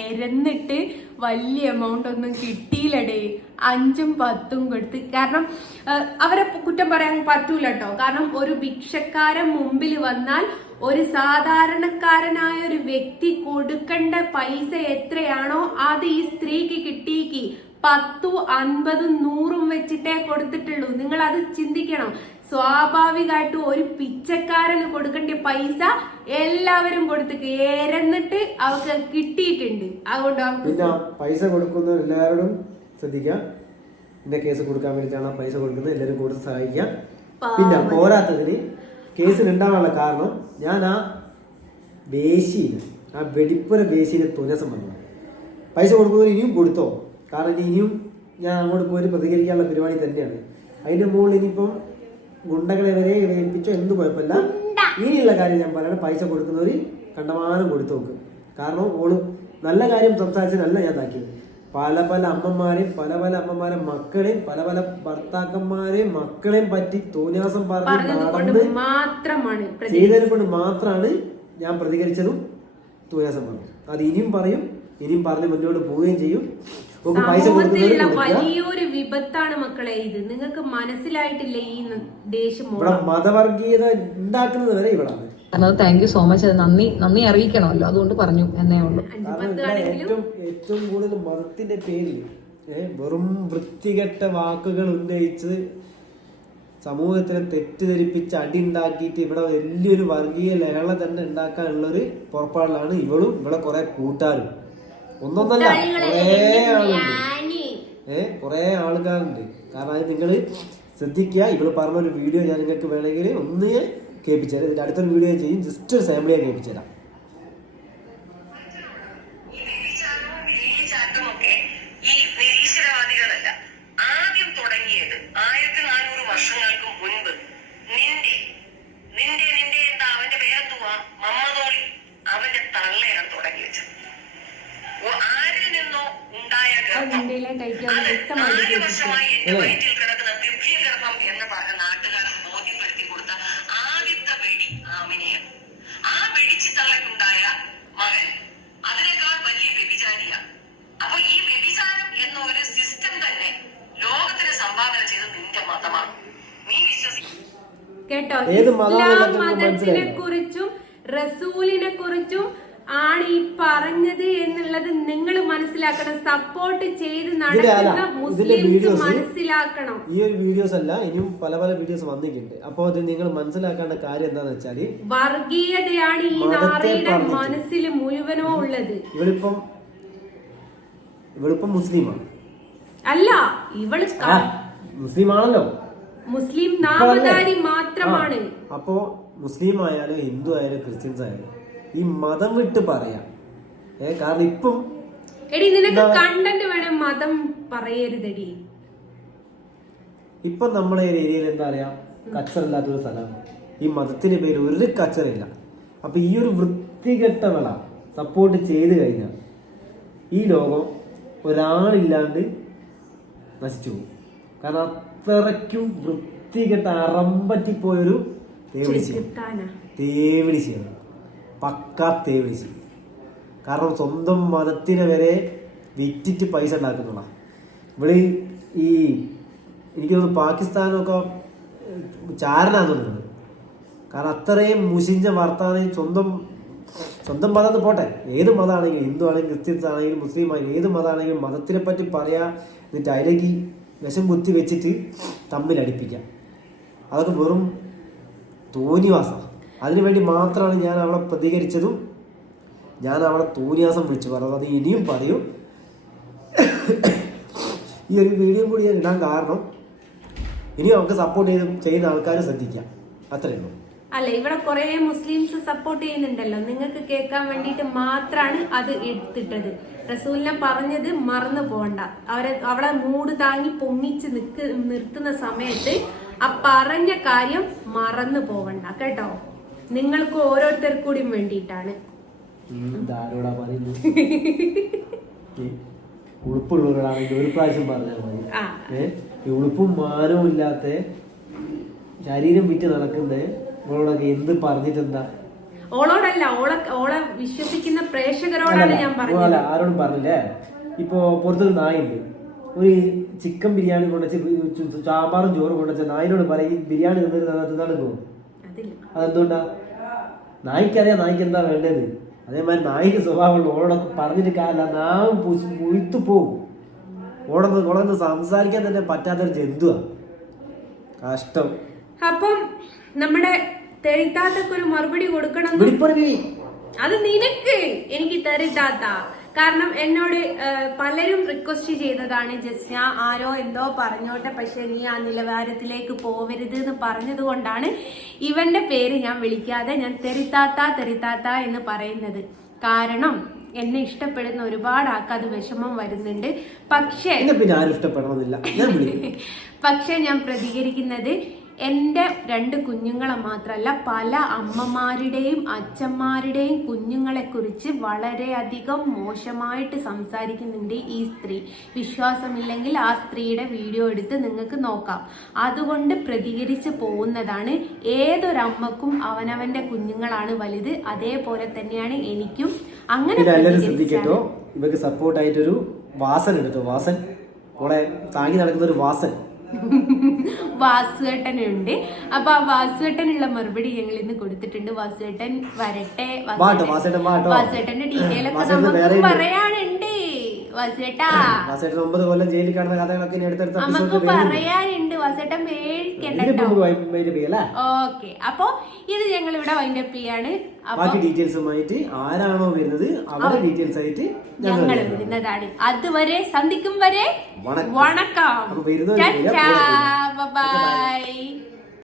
എരന്നിട്ട് വലിയ എമൗണ്ട് ഒന്നും കിട്ടിയില്ലടേ. 5ഉം 10ഉം കൊടുത്ത്. കാരണം അവരെ കുറ്റം പറയാൻ പറ്റൂല കേട്ടോ. കാരണം ഒരു ഭിക്ഷക്കാരൻ മുമ്പിൽ വന്നാൽ ഒരു സാധാരണക്കാരനായ ഒരു വ്യക്തി കൊടുക്കേണ്ട പൈസ എത്രയാണോ അത് ഈ സ്ത്രീക്ക് കിട്ടിയേക്ക്. 10, 50, 100 വെച്ചിട്ടേ കൊടുത്തിട്ടുള്ളൂ. നിങ്ങൾ അത് ചിന്തിക്കണം. സ്വാഭാവികമായിട്ടും ഒരു പിച്ചക്കാരന് കൊടുക്കേണ്ട പൈസ എല്ലാവരും കൊടുത്തിട്ട് ഏരന്നിട്ട് അവർക്ക് കിട്ടിയിട്ടുണ്ട്. അതുകൊണ്ട് പിന്നെ പൈസ കൊടുക്കുന്ന എല്ലാവരോടും ശ്രദ്ധിക്കാം. എന്റെ കേസ് കൊടുക്കാൻ വേണ്ടിയിട്ടാണ് പൈസ കൊടുക്കുന്നത്. എല്ലാവരും കൊടുത്ത് സഹായിക്കാം. പിന്നെ പോരാത്തതിന് കേസിനുണ്ടാവാനുള്ള കാരണം ഞാൻ ആ വേശിയിൽ, ആ വെടിപ്പുര വേശിയിൽ തുനസം വന്നു. പൈസ കൊടുക്കുന്നവർ ഇനിയും കൊടുത്തോ, കാരണം ഇനിയും ഞാൻ അങ്ങോട്ട് പോയി പ്രതികരിക്കാനുള്ള പരിപാടി തന്നെയാണ്. അതിന്റെ മുകളിൽ ഇനിയിപ്പം ഗുണ്ടകളെ വരെ ഏൽപ്പിച്ചോ എന്ത് കുഴപ്പമില്ല. ഇനിയുള്ള കാര്യം ഞാൻ പറയണം, പൈസ കൊടുക്കുന്നവർ കണ്ടമാനം കൊടുത്തു നോക്ക്. കാരണം ഓള് നല്ല കാര്യം സംസാരിച്ചതല്ല ഞാൻ ഇതാക്കിയത്. പല പല അമ്മമാരെയും മക്കളെയും പല ഭർത്താക്കന്മാരെയും മക്കളെയും പറ്റി തോന്നിയാസം പറഞ്ഞ് മാത്രമാണ് ചെയ്തതിനെ കൊണ്ട് മാത്രമാണ് ഞാൻ പ്രതികരിച്ചതും തോന്നിയാസം പറഞ്ഞു. അത് ഇനിയും പറയും, ഇനിയും പറഞ്ഞ് മുന്നോട്ട് പോവുകയും ചെയ്യും. പൈസ സമൂഹത്തിലുള്ള വലിയൊരു വിപത്താണ് മക്കളെ ഇത്. നിങ്ങൾക്ക് മനസ്സിലായിട്ടില്ല ഈ ദേശം ഇവിടെ മതവർഗീയത ഉണ്ടാക്കുന്നത് വരെ ഇവിടാണ്. Thank you so much. നന്ദി അറിയിക്കണമല്ലോ, അതുകൊണ്ട് പറഞ്ഞു എന്നേ ഉള്ളൂ. ഏറ്റവും കൂടുതൽ മതത്തിന്റെ പേരിൽ വെറും വൃത്തികെട്ട വാക്കുകൾ ഉന്നയിച്ച് സമൂഹത്തിനെ തെറ്റിദ്ധരിപ്പിച്ച് അടി ഉണ്ടാക്കിയിട്ട് ഇവിടെ വലിയൊരു വർഗീയ ലഹള തന്നെ ഉണ്ടാക്കാനുള്ളൊരു പുറപ്പാടിലാണ് ഇവളും ഇവിടെ കുറെ കൂട്ടാരും. ഒന്നൊന്നല്ല, കുറെ ആൾക്കാരുണ്ട്. കാരണം അത് നിങ്ങൾ ശ്രദ്ധിക്കുക. ഇവള് പറഞ്ഞൊരു വീഡിയോ ഞാൻ നിങ്ങൾക്ക് വേണമെങ്കിൽ ഒന്ന് കേൾപ്പിച്ചുതരാം. ഇതിന്റെ അടുത്തൊരു വീഡിയോ ചെയ്യും, ജസ്റ്റ് ഒരു സാമ്പിൾ ഞാൻ കേൾപ്പിച്ചുതരാം. ഈ നിരീശ്വരവാദികളല്ല ആദ്യം തുടങ്ങിയത് 1400 വർഷങ്ങൾക്ക് മുൻപ് നിന്റെ എന്താ അവന്റെ പേരെന്തുവാ, മമ്മദോളി, അവന്റെ തള്ളയാണ് തുടങ്ങി വെച്ചത്. ആരിൽ നിന്നോ ഉണ്ടായ ഗർഭം, 4 വർഷമായി എന്റെ വയറ്റിൽ കിടക്കുന്ന ദിവ്യഗർഭം എന്ന് പറഞ്ഞ നാട്ടുകാരൻ ബോധ്യപ്പെടുത്തി കൊടുത്ത ആദ്യത്തെ വെടി ആമിനെയാണ്. ആ വെടിച്ചു തള്ളക്കുണ്ടായ മകൻ അതിനേക്കാൾ വലിയ വ്യഭിചാരിയാണ്. അപ്പൊ ഈ വ്യഭിചാരം എന്ന ഒരു സിസ്റ്റം തന്നെ ലോകത്തിന് സംഭാവന ചെയ്ത് നിന്റെ മതമാണ്. നീ വിശ്വസിക്കും കേട്ടോ. ഇസ്ലാം മതത്തിനെ കുറിച്ചും റസൂലിനെ കുറിച്ചും ആണ് ഈ പറഞ്ഞത് എന്നുള്ളത് നിങ്ങൾ മനസ്സിലാക്കണം. സപ്പോർട്ട് ചെയ്ത് നടക്കുന്ന മുസ്ലിംസ് മനസ്സിലാക്കണം. ഈ ഒരു വീഡിയോസ് അല്ല, ഇനിയും പല വീഡിയോസ് വന്നിട്ടുണ്ട്. അപ്പോൾ അത് നിങ്ങൾ മനസ്സിലാക്കേണ്ട കാര്യം എന്താന്ന് വെച്ചാല് വർഗീയതയാണ് ഈ നാറിയുടെ മനസ്സിൽ മുഴുവനോ ഉള്ളത്. ഇവളിപ്പം മുസ്ലിമാണ് അല്ല, ഇവള് മുസ്ലിം ആണല്ലോ, മുസ്ലിം നാമധാരി മാത്രമാണ്. അപ്പോ മുസ്ലിം ആയാലും ഹിന്ദു ആയാലും ക്രിസ്ത്യൻസ് ആയാലും ഈ മതം വിട്ട് പറയാം. കാരണം ഇപ്പം എടി നിനക്ക് കണ്ടന്റ് വേണം, മതം പറയരുതെടി. ഇപ്പൊ നമ്മളെ ഏരിയയിൽ എന്താ പറയാ, കച്ചറില്ലാത്തൊരു സ്ഥലമാണ്. ഈ മതത്തിന്റെ പേര് ഒരു കച്ചറില്ല. അപ്പൊ ഈ ഒരു വൃത്തികെട്ടവള സപ്പോർട്ട് ചെയ്ത് കഴിഞ്ഞാൽ ഈ ലോകം ഒരാളില്ലാണ്ട് നശിച്ചു പോകും. കാരണം അത്രയ്ക്കും വൃത്തികെട്ട അറമ്പറ്റിപ്പോയൊരു തേവിളിശിയാണ്, പക്കാ തേവിളിശി. കാരണം സ്വന്തം മതത്തിനെ വരെ വിറ്റിട്ട് പൈസ ഉണ്ടാക്കുന്നുള്ള ഇവിടെ ഈ എനിക്ക് തോന്നുന്നു പാകിസ്ഥാനൊക്കെ ചാരനാന്ന് തോന്നുന്നത്. കാരണം അത്രയും മുഷിഞ്ഞ വർത്താനം സ്വന്തം മതം പോട്ടെ, ഏത് മതമാണെങ്കിലും, ഹിന്ദു ആണെങ്കിലും ക്രിസ്ത്യൻസ് ആണെങ്കിലും മുസ്ലിം ആണെങ്കിലും ഏത് മതമാണെങ്കിലും മതത്തിനെ പറ്റി പറയാ, എന്നിട്ട് അതിലേക്ക് വിഷം കുത്തി വെച്ചിട്ട് തമ്മിലടിപ്പിക്കാം. അതൊക്കെ വെറും തോന്നിവാസം. അതിനുവേണ്ടി മാത്രമാണ് ഞാൻ അവളെ പ്രതികരിച്ചതും ഞാൻ അവളെ തോന്നിയാസം വിളിച്ചു പറഞ്ഞത്. അത് ഇനിയും പറയും. ഈ ഒരു വീഡിയോ കൂടി ഞാൻ ഇടാൻ കാരണം ഇനിയും അവർക്ക് സപ്പോർട്ട് ചെയ്യുന്ന ആൾക്കാർ ശ്രദ്ധിക്കാം, അത്രയേ ഉള്ളൂ. അല്ല, ഇവിടെ കുറെ മുസ്ലിംസ് സപ്പോർട്ട് ചെയ്യുന്നുണ്ടല്ലോ. നിങ്ങൾക്ക് കേൾക്കാൻ വേണ്ടിയിട്ട് മാത്രമാണ് അത് എടുത്തിട്ടത്. റസൂലിനെ പറഞ്ഞത് മറന്നു പോകണ്ട. അവളെ മൂട് താങ്ങി പൊങ്ങിച്ച് നിർത്തുന്ന സമയത്ത് ആ പറഞ്ഞ കാര്യം മറന്നു പോകണ്ട കേട്ടോ. നിങ്ങൾക്ക് ഓരോരുത്തർക്കൂടിയും വേണ്ടിയിട്ടാണ്. ഉളുപ്പുള്ളവരാണെങ്കിൽ ഒരു പ്രാവശ്യം പറഞ്ഞാൽ മതി. ഉളുപ്പും മാനവും ഇല്ലാത്ത ശരീരം വിറ്റ് നടക്കുന്ന ഓളോടൊക്കെ എന്ത് പറഞ്ഞിട്ടെന്താ? ഓളോടല്ല, ഓളെ വിശ്വസിക്കുന്ന പ്രേക്ഷകരോടാണ് ഞാൻ പറഞ്ഞത്. ആരോടും പറഞ്ഞില്ലേ? ഇപ്പൊ പുറത്തൊരു നായുണ്ട്, ഒരു ചിക്കൻ ബിരിയാണി കൊണ്ടുവച്ച് സാമ്പാറും ചോറും കൊണ്ടുവച്ച നായിനോട് പറയും ബിരിയാണി തിന്നാണ് പോകും. അതെന്തുകൊണ്ടാ? നായിക്കറിയാം നായിക്ക് എന്താ വേണ്ടത്. അതേമാതിരി നായിക്ക് സ്വഭാവമുള്ള ഓളോടൊക്കെ പറഞ്ഞിട്ട് കാര്യമില്ല, നാവും മുഴുത്തു പോകും. ഓളൊന്ന് സംസാരിക്കാൻ തന്നെ പറ്റാത്തൊരു ജന്തുവാ. കഷ്ടം. അപ്പം നമ്മുടെ തെറിത്താത്തൊരു മറുപടി കൊടുക്കണം. അത് നിനക്ക്, എനിക്ക് തെറിത്താത്ത. കാരണം എന്നോട് പലരും റിക്വസ്റ്റ് ചെയ്തതാണ്, ജസ്റ്റ് ഞാൻ ആരോ എന്തോ പറഞ്ഞോട്ടെ, പക്ഷെ നീ ആ നിലവാരത്തിലേക്ക് പോവരുത് എന്ന് പറഞ്ഞത് കൊണ്ടാണ് ഇവന്റെ പേര് ഞാൻ വിളിക്കാതെ ഞാൻ തെറിത്താത്ത എന്ന് പറയുന്നത്. കാരണം എന്നെ ഇഷ്ടപ്പെടുന്ന ഒരുപാട് ആൾക്ക് അത് വിഷമം വരുന്നുണ്ട്. പക്ഷേ ഞാൻ പ്രതികരിക്കുന്നത് എൻ്റെ 2 കുഞ്ഞുങ്ങളെ മാത്രമല്ല, പല അമ്മമാരുടെയും അച്ഛന്മാരുടെയും കുഞ്ഞുങ്ങളെ കുറിച്ച് വളരെയധികം മോശമായിട്ട് സംസാരിക്കുന്നുണ്ട് ഈ സ്ത്രീ. വിശ്വാസമില്ലെങ്കിൽ ആ സ്ത്രീയുടെ വീഡിയോ എടുത്ത് നിങ്ങൾക്ക് നോക്കാം. അതുകൊണ്ട് പ്രതികരിച്ച് പോകുന്നതാണ്. ഏതൊരമ്മക്കും അവനവന്റെ കുഞ്ഞുങ്ങളാണ് വലുത്, അതേപോലെ തന്നെയാണ് എനിക്കും. അങ്ങനെ ശ്രദ്ധിക്കട്ടോ, ഇവർക്ക് സപ്പോർട്ടായിട്ടൊരു വാസൻ എടുത്തോ. വാസൻ ഓളെ താങ്ങി നടക്കുന്ന ഒരു വാസൻ വാസുവേട്ടനുണ്ട്. അപ്പൊ ആ വാസുവേട്ടനുള്ള മറുപടി ഞങ്ങൾ ഇന്ന് കൊടുത്തിട്ടുണ്ട്. വാസുവേട്ടൻ വരട്ടെ. വാസുവേട്ടന്റെ ഡീറ്റെയിൽ ഒക്കെ നമുക്ക് പറയാനുണ്ട്. വാസുവേട്ടാ, 9 കൊല്ലം ജയിലിൽ കിടന്ന കഥകളൊക്കെ നമുക്ക് പറയാനുണ്ട്. വാസുവേട്ടൻ പേടിക്കണ്ടോ. ഓക്കെ, അപ്പൊ ഇത് ഞങ്ങൾ ഇവിടെ വൈൻഡപ്പ് ചെയ്യാണ്. ബാക്കി ഡീറ്റെയിൽസുമായിട്ട് ആരാണോ വരുന്നത് അവരുടെ ഡീറ്റെയിൽസ് ആയിട്ട് ഞങ്ങൾ വരുന്നതാണ്. അതുവരെ സന്ധിക്കും വരെ വണക്കം. ബൈ.